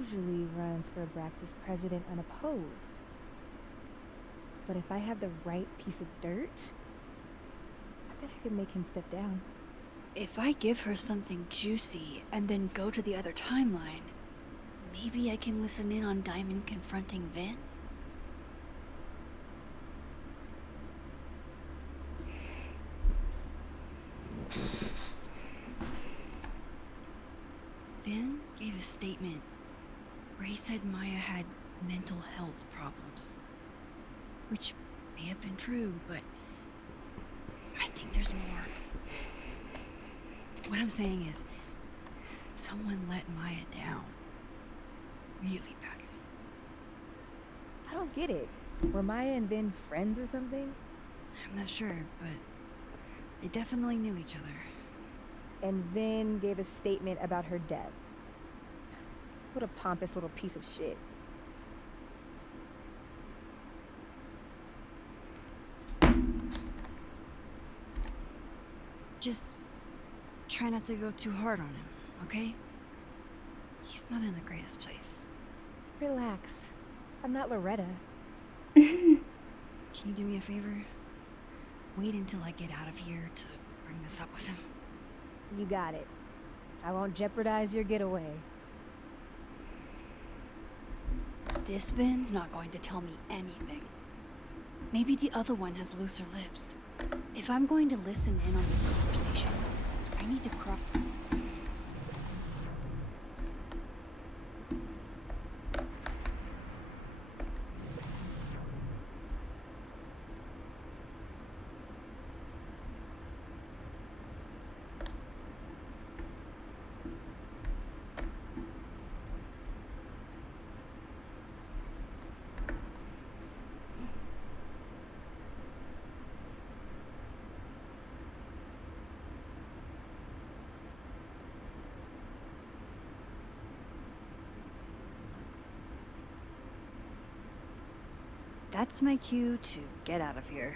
usually runs for Abraxas president unopposed. But if I have the right piece of dirt, I bet I could make him step down. If I give her something juicy and then go to the other timeline, maybe I can listen in on Diamond confronting Vin? a statement where he said Maya had mental health problems. Which may have been true, but I think there's more. What I'm saying is, someone let Maya down. Really badly. I don't get it. Were Maya and Vin friends or something? I'm not sure, but they definitely knew each other. And Vin gave a statement about her death. What a pompous little piece of shit. Just try not to go too hard on him, okay? He's not in the greatest place. Relax. I'm not Loretta. Can you do me a favor? Wait until I get out of here to bring this up with him. You got it. I won't jeopardize your getaway. This Vin's not going to tell me anything. Maybe the other one has looser lips. If I'm going to listen in on this conversation, I need to crop. That's my cue to get out of here.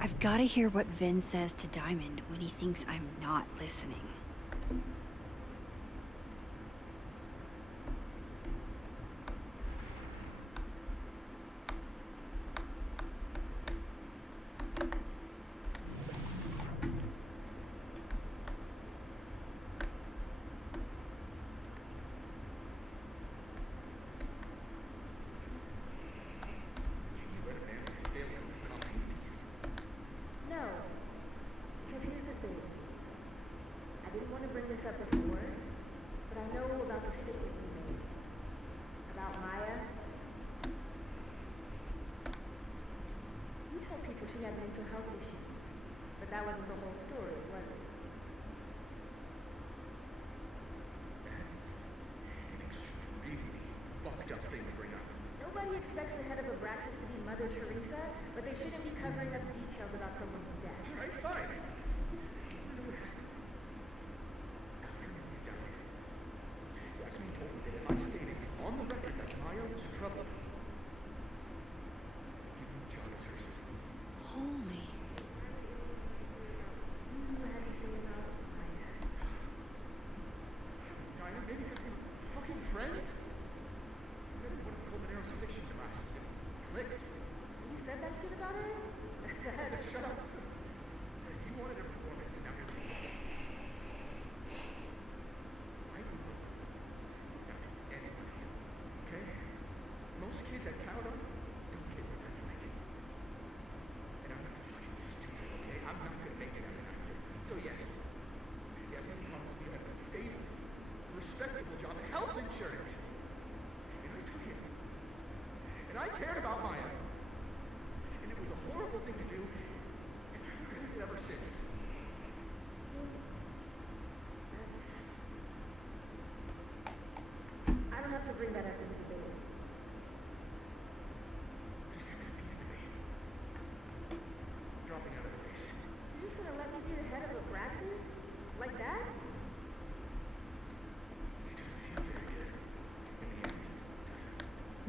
I've got to hear what Vin says to Diamond when he thinks I'm not listening. No. Because here's the thing. I didn't want to bring this up before, but I know about the statement you made. About Maya. You told people she had mental health issues, but that wasn't the whole story, was it? That's an extremely fucked up thing to bring up. Nobody expects the head of Abraxas to be Mother Teresa, but they shouldn't be covering up details about someone's death. Alright, fine. Yasmin told me that if I stated on the record that Maya was trouble, give me job as her assistant. Holy. Diamond, maybe because we're fucking friends? I read in one of Colmenaro's fiction classes. It clicked. You said that shit about her? Shut up. You wanted a performance and now you're leaving. I will not anybody. Okay? Most kids at Calodon don't get what that's like. And I'm not fucking stupid, okay? I'm not gonna make it as an actor. So yes, Yasmin promised me a stable, respectable job, health insurance. And I took it. And I cared about Maya. And it was a horrible thing to do. And I've regretted it ever since. I don't have to bring that up in the debate. This doesn't have to be a debate. I'm dropping out of the race. You're just gonna let me be the head of Abraxas? Like that? It doesn't feel very good. In the end, does it?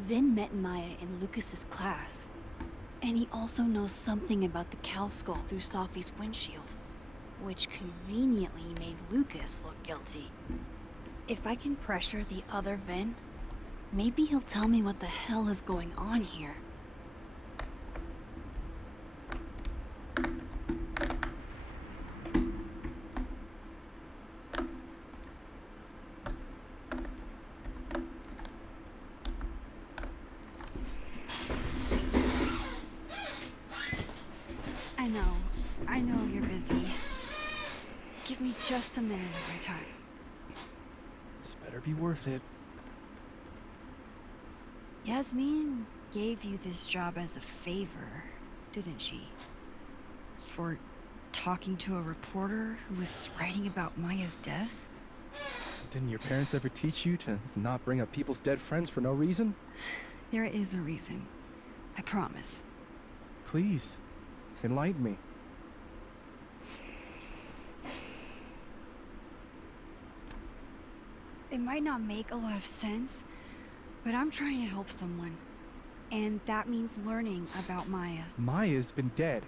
Vin met Maya in Lucas's class. And he also knows something about the cow skull through Sophie's windshield, which conveniently made Lucas look guilty. If I can pressure the other Vin, maybe he'll tell me what the hell is going on here. I know you're busy. Give me just a minute of your time. This better be worth it. Yasmin gave you this job as a favor, didn't she? For talking to a reporter who was writing about Maya's death? Didn't your parents ever teach you to not bring up people's dead friends for no reason? There is a reason. I promise. Please, enlighten me. It might not make a lot of sense, but I'm trying to help someone. And that means learning about Maya. Maya's been dead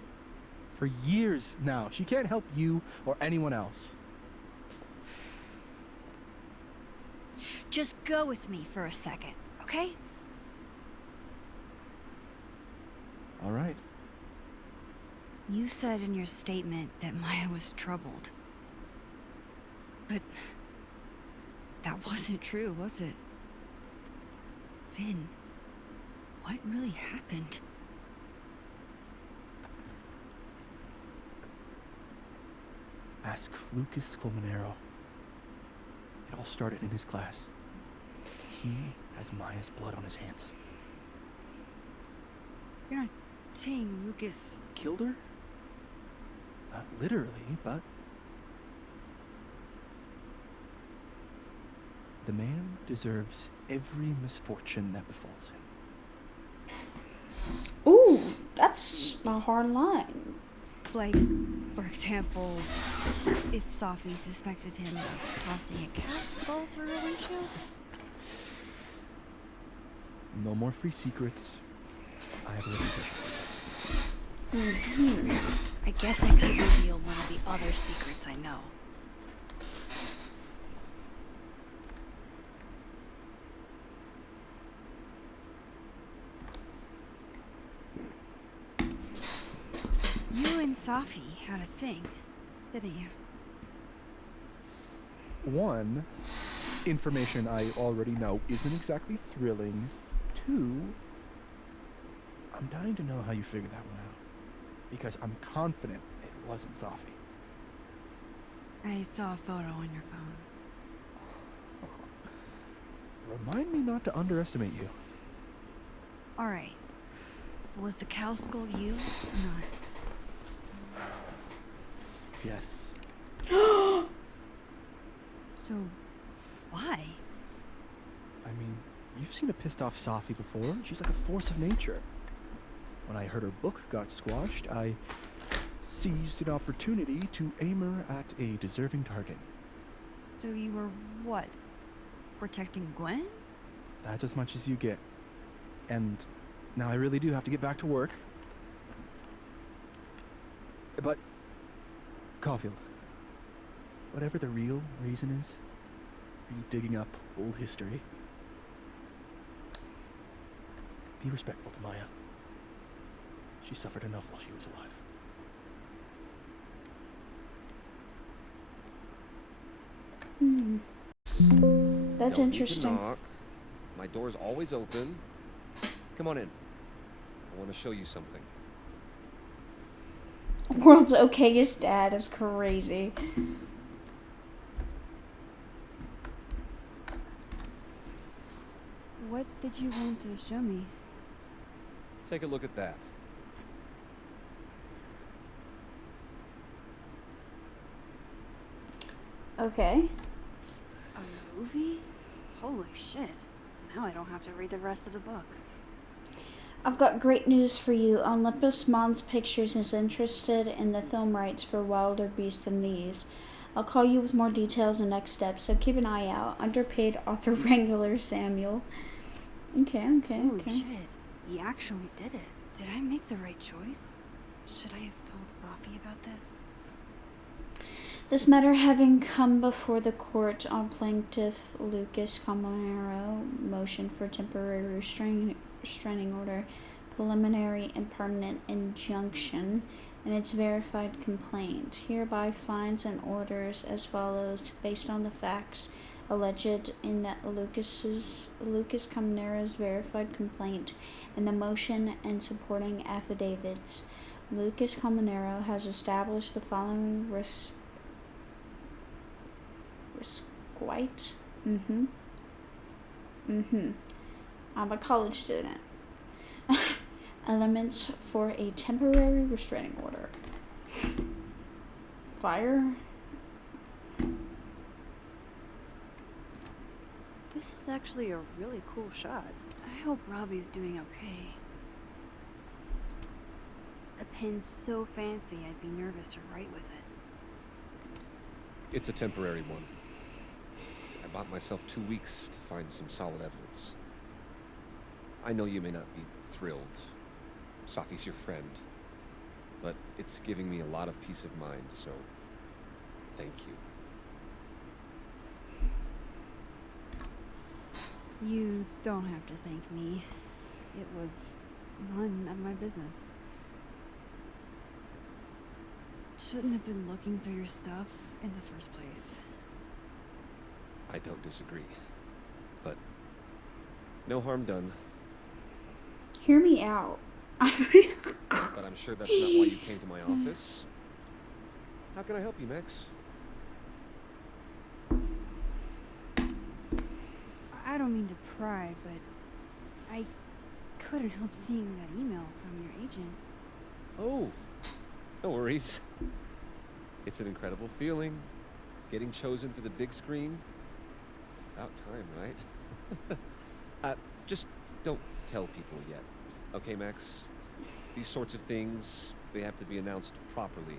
for years now. She can't help you or anyone else. Just go with me for a second, okay? All right. You said in your statement that Maya was troubled. But that wasn't true, was it? Vin, what really happened? Ask Lucas Colmenero. It all started in his class. He has Maya's blood on his hands. You're not saying Lucas Killed her? Not literally, but... The man deserves every misfortune that befalls him. Ooh, that's a hard line. Like, for example, if Sophie suspected him of tossing a cat skull through a windshield? No more free secrets. I have a reputation. I guess I could reveal one of the other secrets I know. You and Sophie had a thing, didn't you? One, information I already know isn't exactly thrilling. Two, I'm dying to know how you figured that one out. Because I'm confident it wasn't Sophie. I saw a photo on your phone. Remind me not to underestimate you. Alright. So was the cow skull you or not? Yes. So, why? I mean, you've seen a pissed off Sophie before. She's like a force of nature. When I heard her book got squashed, I seized an opportunity to aim her at a deserving target. So you were what? Protecting Gwen? That's as much as you get. And now I really do have to get back to work. But, Caulfield, whatever the real reason is for you digging up old history, be respectful to Maya. She suffered enough while she was alive. That's Don't need to interesting. knock. My door's always open. Come on in. I want to show you something. World's okayest dad is crazy. What did you want to show me? Take a look at that. Okay. A movie? Holy shit. Now I don't have to read the rest of the book. I've got great news for you. Olympus Mons Pictures is interested in the film rights for Wilder Beasts Than These. I'll call you with more details and next steps, so keep an eye out. Underpaid author Wrangler Samuel. Okay. Holy shit. He actually did it. Did I make the right choice? Should I have told Sophie about this? This matter having come before the court on plaintiff Lucas Camarero motion for temporary restraining order, preliminary and permanent injunction, and its verified complaint, hereby finds and orders as follows, based on the facts alleged in Lucas Camarero's verified complaint and the motion and supporting affidavits. Lucas Comunero has established the following respite. I'm a college student. Elements for a temporary restraining order. Fire. This is actually a really cool shot. I hope Robbie's doing okay. A pen's so fancy I'd be nervous to write with it. It's a temporary one. I bought myself 2 weeks to find some solid evidence. I know you may not be thrilled. Safi's your friend. But it's giving me a lot of peace of mind, so thank you. You don't have to thank me. It was none of my business. Shouldn't have been looking through your stuff in the first place. I don't disagree. But no harm done. Hear me out. But I'm sure that's not why you came to my office. How can I help you, Max? I don't mean to pry, but I couldn't help seeing that email from your agent. Oh, no worries. It's an incredible feeling. Getting chosen for the big screen. About time, right? Just don't tell people yet. Okay, Max? These sorts of things, they have to be announced properly.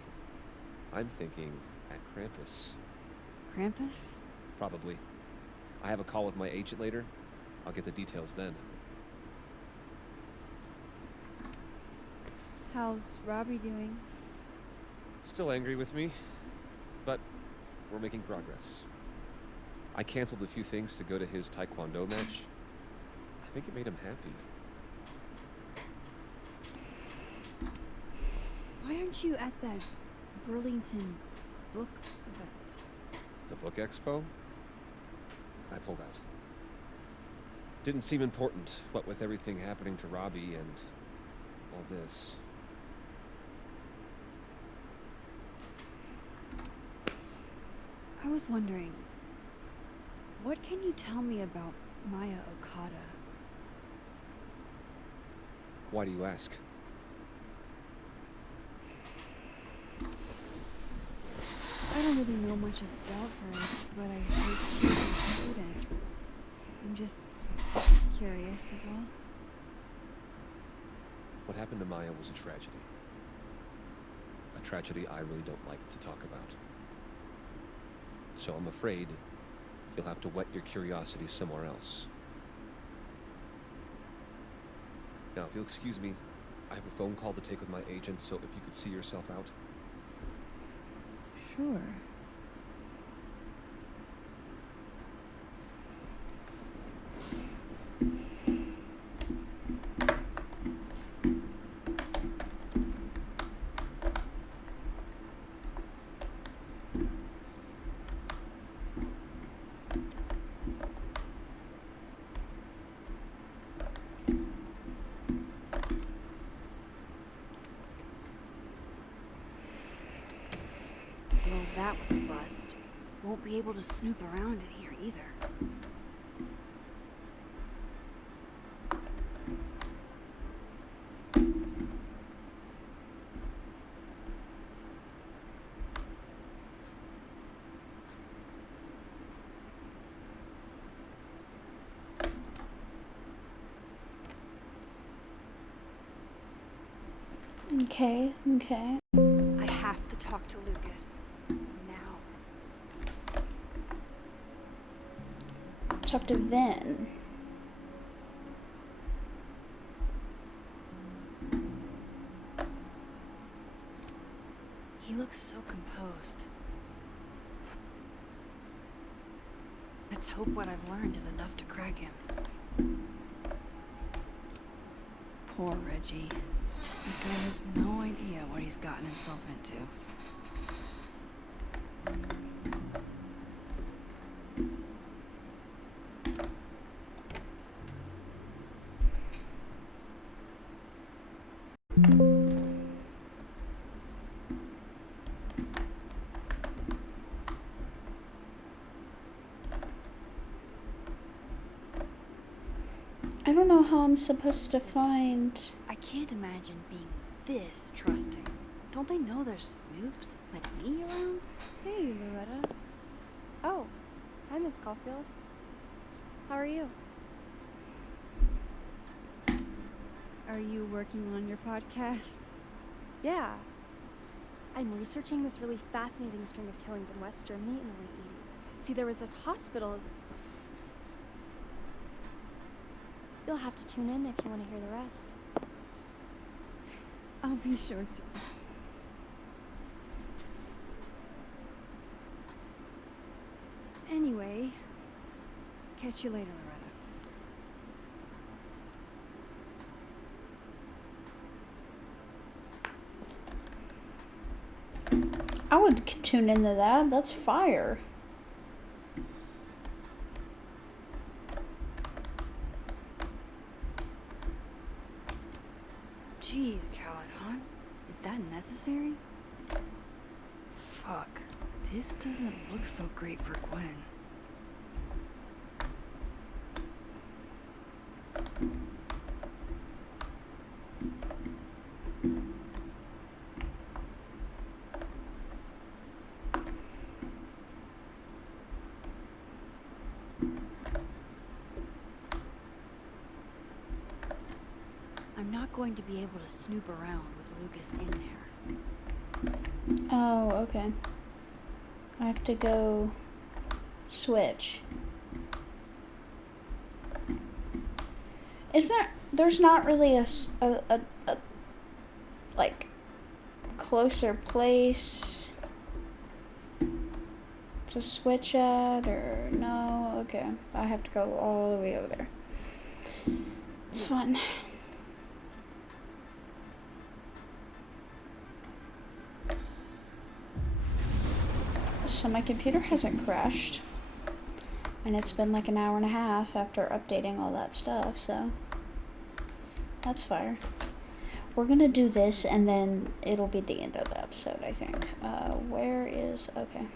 I'm thinking at Krampus. Krampus? Probably. I have a call with my agent later. I'll get the details then. How's Robbie doing? Still angry with me, but we're making progress. I canceled a few things to go to his taekwondo match. I think it made him happy. Why aren't you at that Burlington book event? The book expo? I pulled out. Didn't seem important, what with everything happening to Robbie and all this. I was wondering, what can you tell me about Maya Okada? Why do you ask? I don't really know much about her, but I heard she was a student. I'm just curious is all. What happened to Maya was a tragedy. A tragedy I really don't like to talk about. So I'm afraid you'll have to whet your curiosity somewhere else. Now, if you'll excuse me, I have a phone call to take with my agent, so if you could see yourself out. Sure. Well, that was a bust. Won't be able to snoop around in here either. Okay. I have to talk to Lucas. Now. Talk to Vin. He looks so composed. Let's hope what I've learned is enough to crack him. Poor Reggie. That guy has no idea what he's gotten himself into. don't know how I'm supposed to find... I can't imagine being this trusting. Don't they know there's snoops like me around? Hey, Loretta. Oh, hi, Miss Caulfield. How are you? Are you working on your podcast? Yeah. I'm researching this really fascinating string of killings in West Germany in the late 80s. See, there was this hospital... You'll have to tune in if you want to hear the rest. I'll be sure to. Anyway, catch you later, Loretta. I would tune into that. That's fire. Jeez, Caledon. Is that necessary? Fuck. This doesn't look so great for Gwen. I'm not going to be able to snoop around with Lucas in there. Oh, okay. I have to go switch. Is there's not really a like closer place to switch at, or no? Okay, I have to go all the way over there. It's fine. So my computer hasn't crashed, and it's been like an hour and a half after updating all that stuff, so that's fire. We're gonna do this and then it'll be the end of the episode, I think. Where is... okay.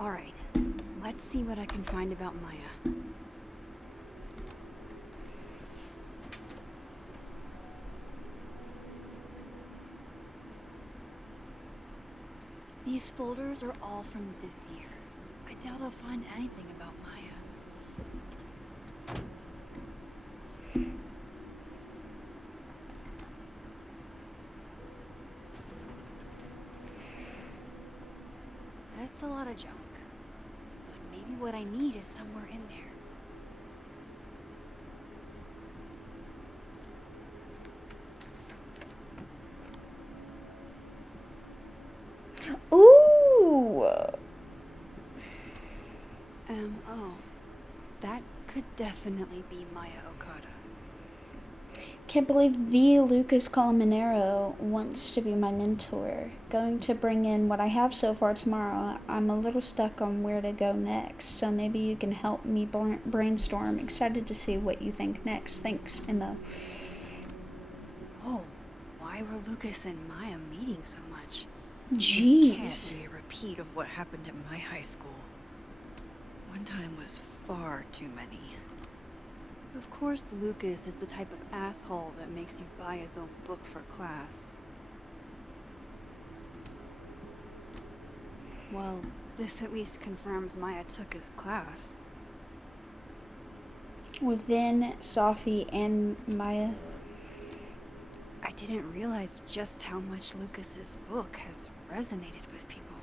Alright, let's see what I can find about Maya. These folders are all from this year. I doubt I'll find anything about Maya. That's a lot of junk. But maybe what I need is somewhere in there. Ooh! Oh. That could definitely be Maya Okada. Can't believe the Lucas Colaminero wants to be my mentor. Going to bring in what I have so far tomorrow. I'm a little stuck on where to go next, so maybe you can help me brainstorm. Excited to see what you think next. Thanks, Emma. Oh, why were Lucas and Maya meeting so much? Jeez. This can't be a repeat of what happened at my high school. One time was far too many. Of course, Lucas is the type of asshole that makes you buy his own book for class. Well, this at least confirms Maya took his class. With Vin, Sophie, and Maya. I didn't realize just how much Lucas's book has resonated with people.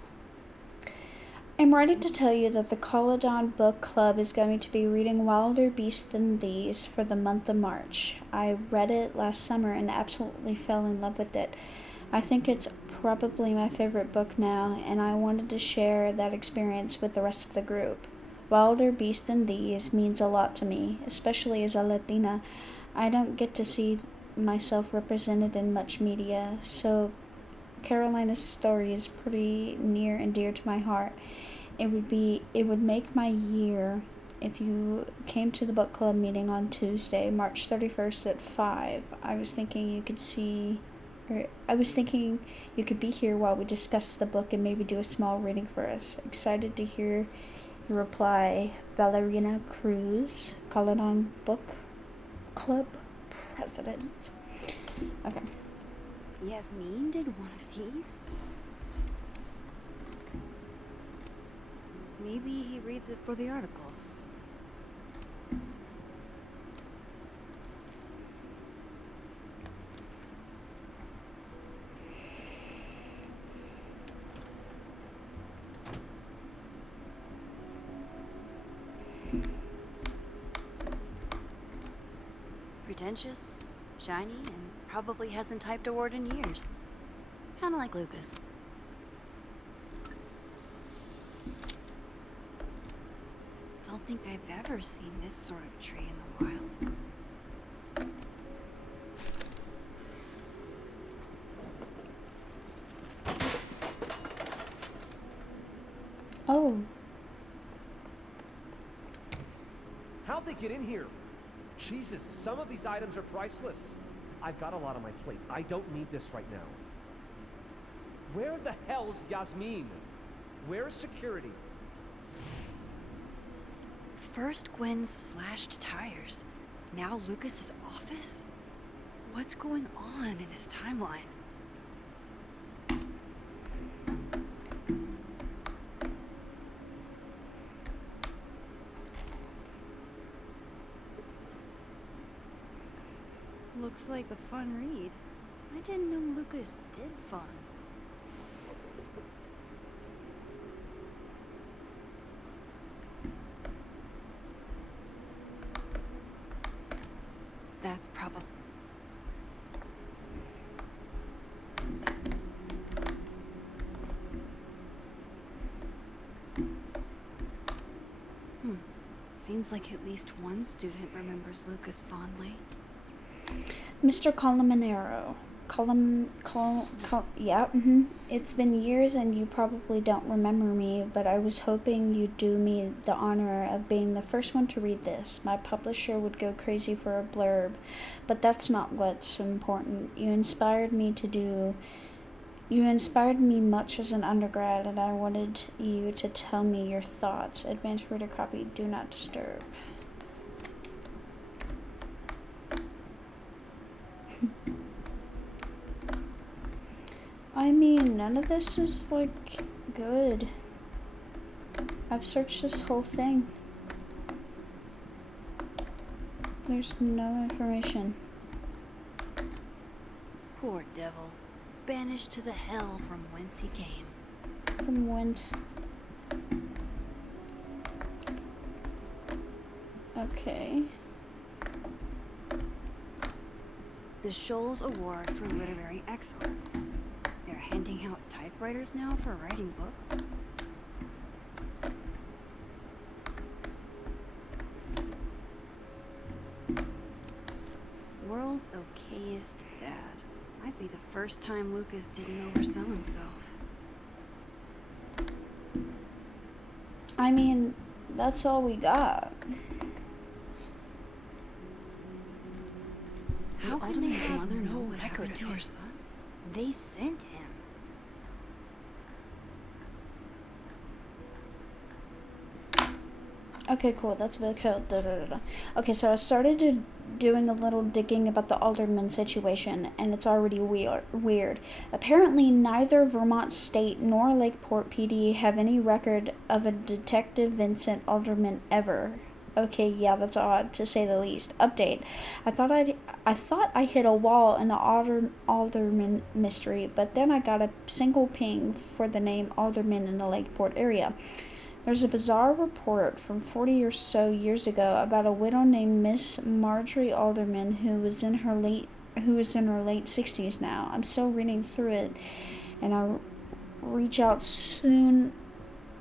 I'm ready to tell you that the Caledon Book Club is going to be reading Wilder Beasts Than These for the month of March. I read it last summer and absolutely fell in love with it. I think it's probably my favorite book now, and I wanted to share that experience with the rest of the group. Wilder Beasts Than These means a lot to me, especially as a Latina. I don't get to see myself represented in much media, so Carolina's story is pretty near and dear to my heart. It would make my year if you came to the book club meeting on Tuesday, March 31st at 5, I was thinking you could be here while we discuss the book and maybe do a small reading for us. Excited to hear your reply, Ballerina Cruz, Caledon Book Club President. Okay. Yasmin did one of these? Maybe he reads it for the articles. Pretentious, shiny, and probably hasn't typed a word in years. Kinda like Lucas. Don't think I've ever seen this sort of tree in the wild. Oh. How'd they get in here? Jesus, some of these items are priceless. I've got a lot on my plate. I don't need this right now. Where the hell's Yasmin? Where's security? First Gwen's slashed tires, now Lucas's office? What's going on in his timeline? Looks like a fun read. I didn't know Lucas did fun. That's probably... Seems like at least one student remembers Lucas fondly. Mr. Colomanero. Yeah, It's been years and you probably don't remember me, but I was hoping you'd do me the honor of being the first one to read this. My publisher would go crazy for a blurb, but that's not what's important. You inspired me much as an undergrad, and I wanted you to tell me your thoughts. Advanced reader copy, do not disturb. I mean, none of this is, like, good. I've searched this whole thing. There's no information. Poor devil. Banished to the hell from whence he came. From whence? Okay. The Scholes Award for Literary Excellence. They're handing out typewriters now for writing books. World's okayest dad. Might be the first time Lucas didn't oversell himself. I mean, that's all we got. How could his mother know what happened to her son? They sent him. Okay, cool. That's a bit cool. Okay, so I started doing a little digging about the Alderman situation, and it's already weird. Apparently, neither Vermont State nor Lakeport PD have any record of a Detective Vincent Alderman ever. Okay, yeah, that's odd, to say the least. Update. I thought I hit a wall in the Alderman mystery, but then I got a single ping for the name Alderman in the Lakeport area. There's a bizarre report from 40 or so years ago about a widow named Miss Marjorie Alderman who was in her late 60s now. I'm still reading through it, and I'll reach out soon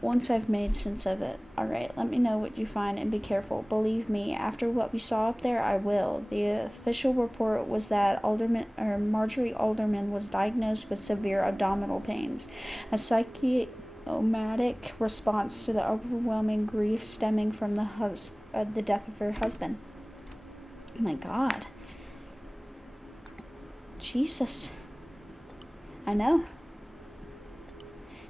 once I've made sense of it. Alright, let me know what you find and be careful. Believe me, after what we saw up there, I will. The official report was that Marjorie Alderman was diagnosed with severe abdominal pains. A omatic response to the overwhelming grief stemming from the death of her husband. Oh my God. Jesus. I know.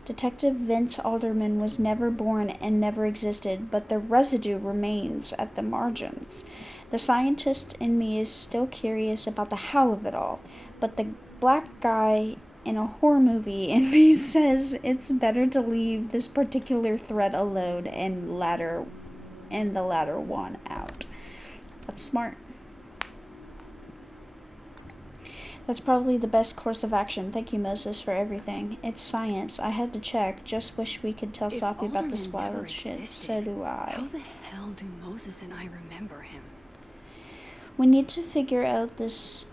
Detective Vince Alderman was never born and never existed, but the residue remains at the margins. The scientist in me is still curious about the how of it all, but the black guy in a horror movie in me says it's better to leave this particular thread alone and the latter one out. That's smart. That's probably the best course of action. Thank you, Moses, for everything. It's science. I had to check. Just wish we could tell Sophie about this wild shit. So do I. How the hell do Moses and I remember him? We need to figure out this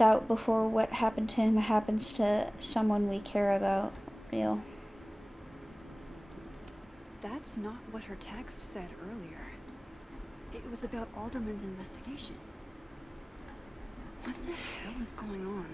out before what happened to him happens to someone we care about. Real. That's not what her text said earlier. It was about Alderman's investigation. What the hell is going on?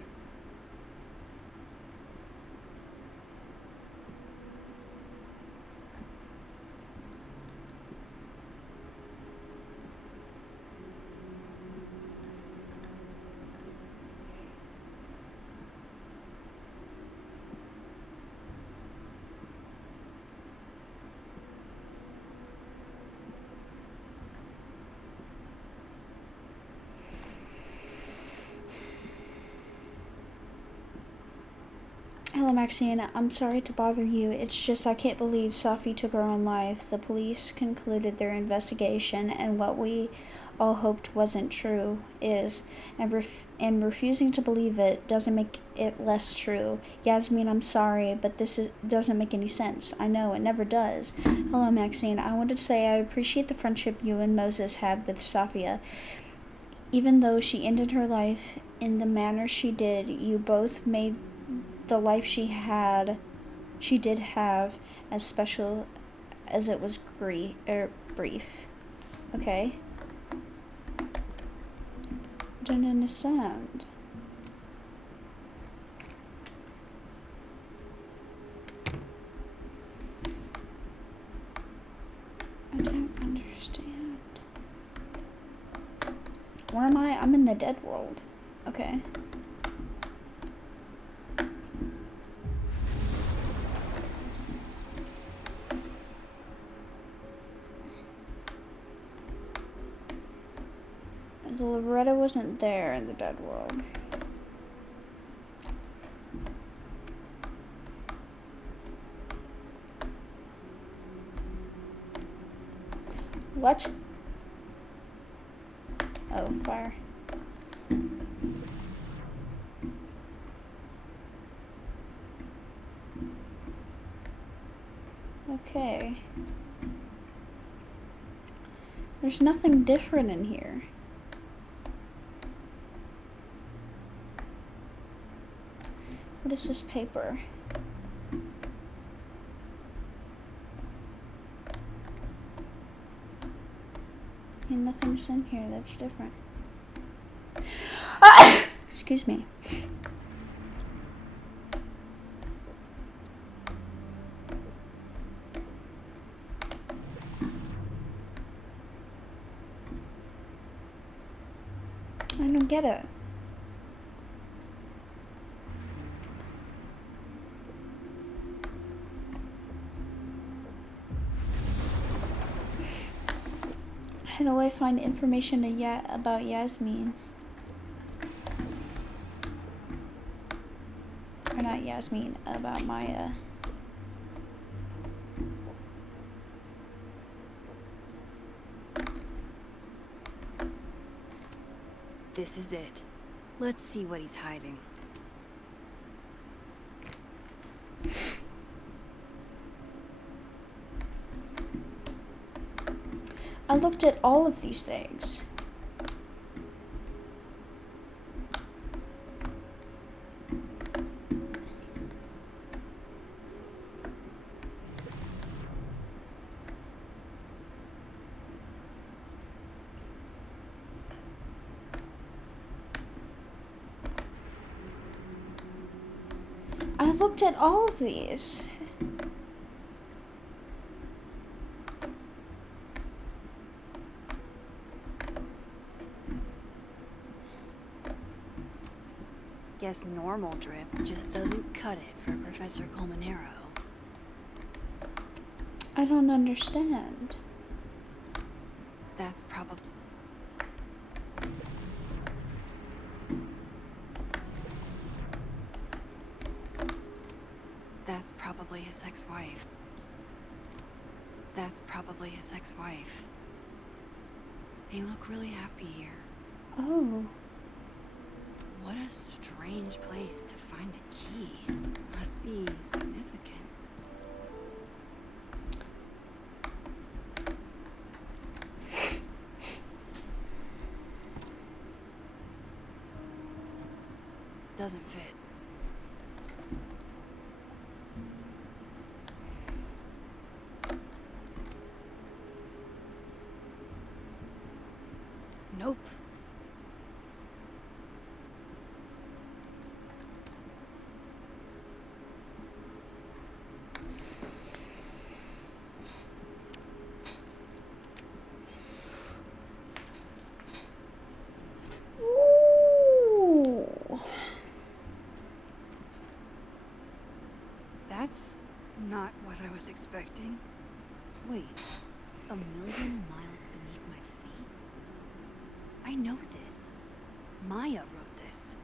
Hello, Maxine. I'm sorry to bother you. It's just I can't believe Sophie took her own life. The police concluded their investigation, and what we all hoped wasn't true is, and refusing to believe it doesn't make it less true. Yasmin, I'm sorry, but doesn't make any sense. I know, it never does. Hello, Maxine. I wanted to say I appreciate the friendship you and Moses had with Sophia. Even though she ended her life in the manner she did, you both made the life she did have, as special as it was brief. Okay? Don't understand. I don't understand. Where am I? I'm in the dead world. Okay. Loretta wasn't there in the dead world. What? Oh, fire. Okay. There's nothing different in here. What is this paper? And nothing's in here that's different. Ah! Excuse me. I don't get it. How do I find information about Yasmin? Or not Yasmin, about Maya. This is it. Let's see what he's hiding. I looked at all of these things. I looked at all of these. Guess normal drip just doesn't cut it for Professor Colmenero. I don't understand. That's probably... That's probably his ex-wife. That's probably his ex-wife. They look really happy here. Oh. What a strange place to find a key. Must be significant. Doesn't fit. Nope. Ooh. That's not what I was expecting. Wait, 1,000,000 miles beneath my feet? I know this. Maya wrote this.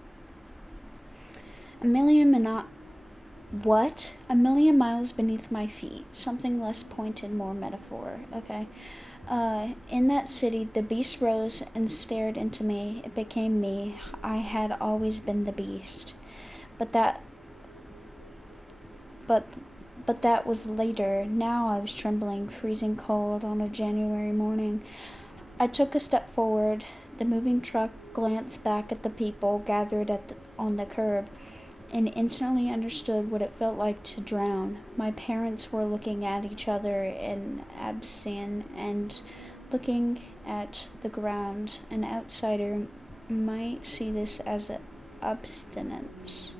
What? 1,000,000 miles beneath my feet. Something less pointed, more metaphor. Okay. In that city, the beast rose and stared into me. It became me. I had always been the beast. But that was later. Now I was trembling, freezing cold on a January morning. I took a step forward. The moving truck glanced back at the people gathered on the curb and instantly understood what it felt like to drown. My parents were looking at each other in absence and looking at the ground. An outsider might see this as abstinence,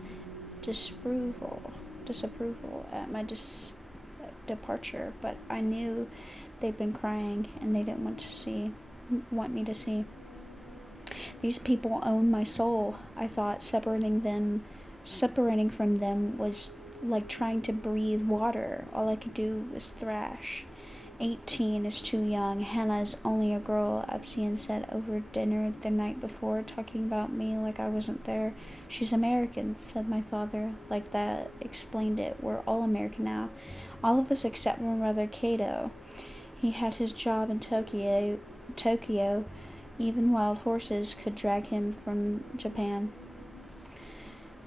disapproval at my departure, but I knew they'd been crying and they didn't want me to see. These people own my soul, I thought. Separating from them was like trying to breathe water. All I could do was thrash. 18 is too young. Hannah's only a girl, Epstein said over dinner the night before, talking about me like I wasn't there. She's American, said my father. Like that explained it. We're all American now. All of us except my brother Kato. He had his job in Tokyo. Even wild horses could drag him from Japan.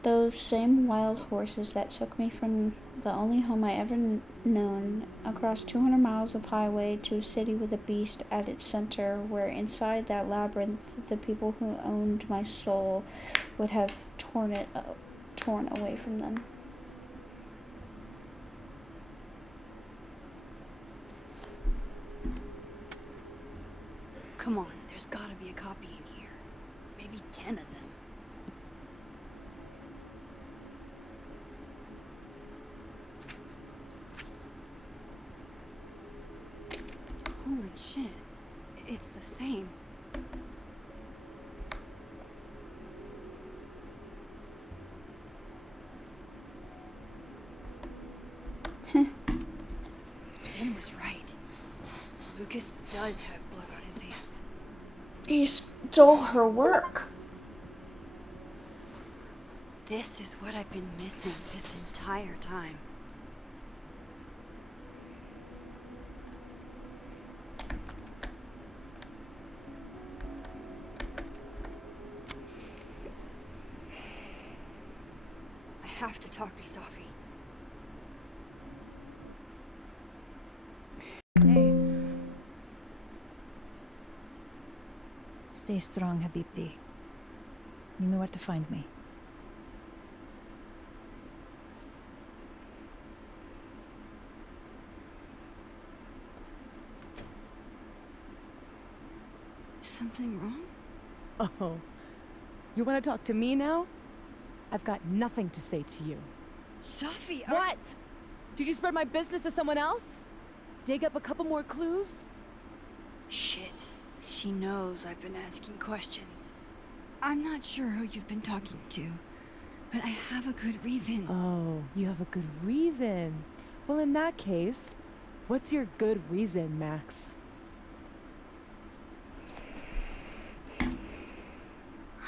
Those same wild horses that took me from the only home I ever known across 200 miles of highway to a city with a beast at its center, where inside that labyrinth the people who owned my soul would have torn away from them. Come on, there's gotta be a copy in here. Maybe 10 of them. Holy shit. It's the same. Finn was right. Lucas does have blood on his hands. He stole her work. This is what I've been missing this entire time. I have to talk to Safi. Hey. Stay strong, Habibti. You know where to find me. Something wrong? Oh. You want to talk to me now? I've got nothing to say to you. Safi, What? Did you spread my business to someone else? Dig up a couple more clues? Shit. She knows I've been asking questions. I'm not sure who you've been talking to, But I have a good reason. Oh, you have a good reason. Well, in that case, what's your good reason, Max?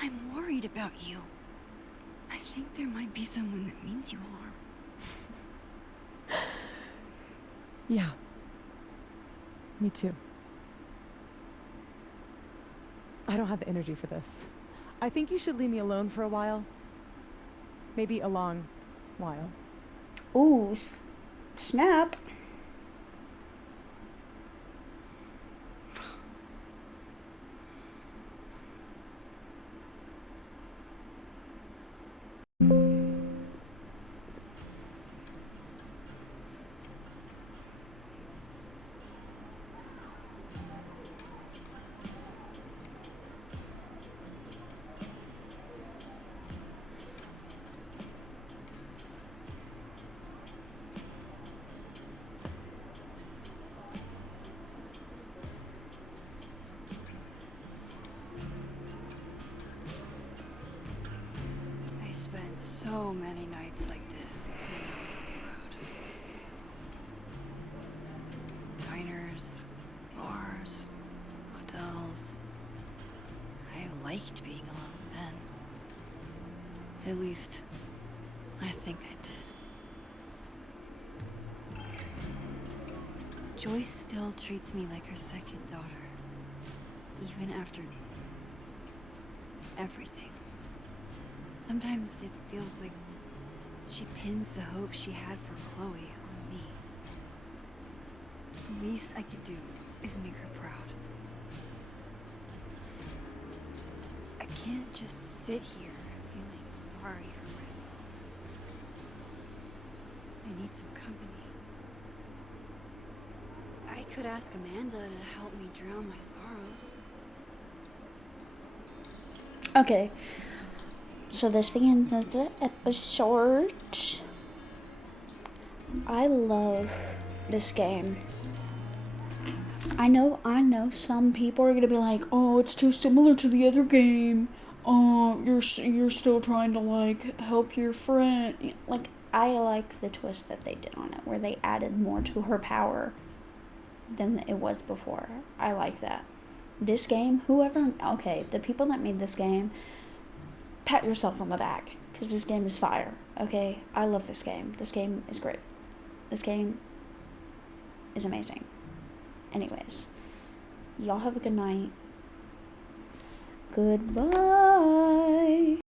I'm worried about you. I think there might be someone that means you harm. Yeah. Me too. I don't have the energy for this. I think you should leave me alone for a while. Maybe a long while. Ooh, snap. I spent so many nights like this when I was on the road. Diners, bars, hotels. I liked being alone then. At least, I think I did. Joyce still treats me like her second daughter, even after everything. Sometimes it feels like she pins the hope she had for Chloe on me. The least I could do is make her proud. I can't just sit here feeling sorry for myself. I need some company. I could ask Amanda to help me drown my sorrows. Okay. So that's the end of the episode. I love this game. I know some people are gonna be like, oh, it's too similar to the other game. Oh, you're still trying to like help your friend. Like, I like the twist that they did on it, where they added more to her power than it was before. I like that. This game, the people that made this game, pat yourself on the back, because this game is fire. Okay, I love this game. This game is great. This game is amazing. Anyways, y'all have a good night. Goodbye.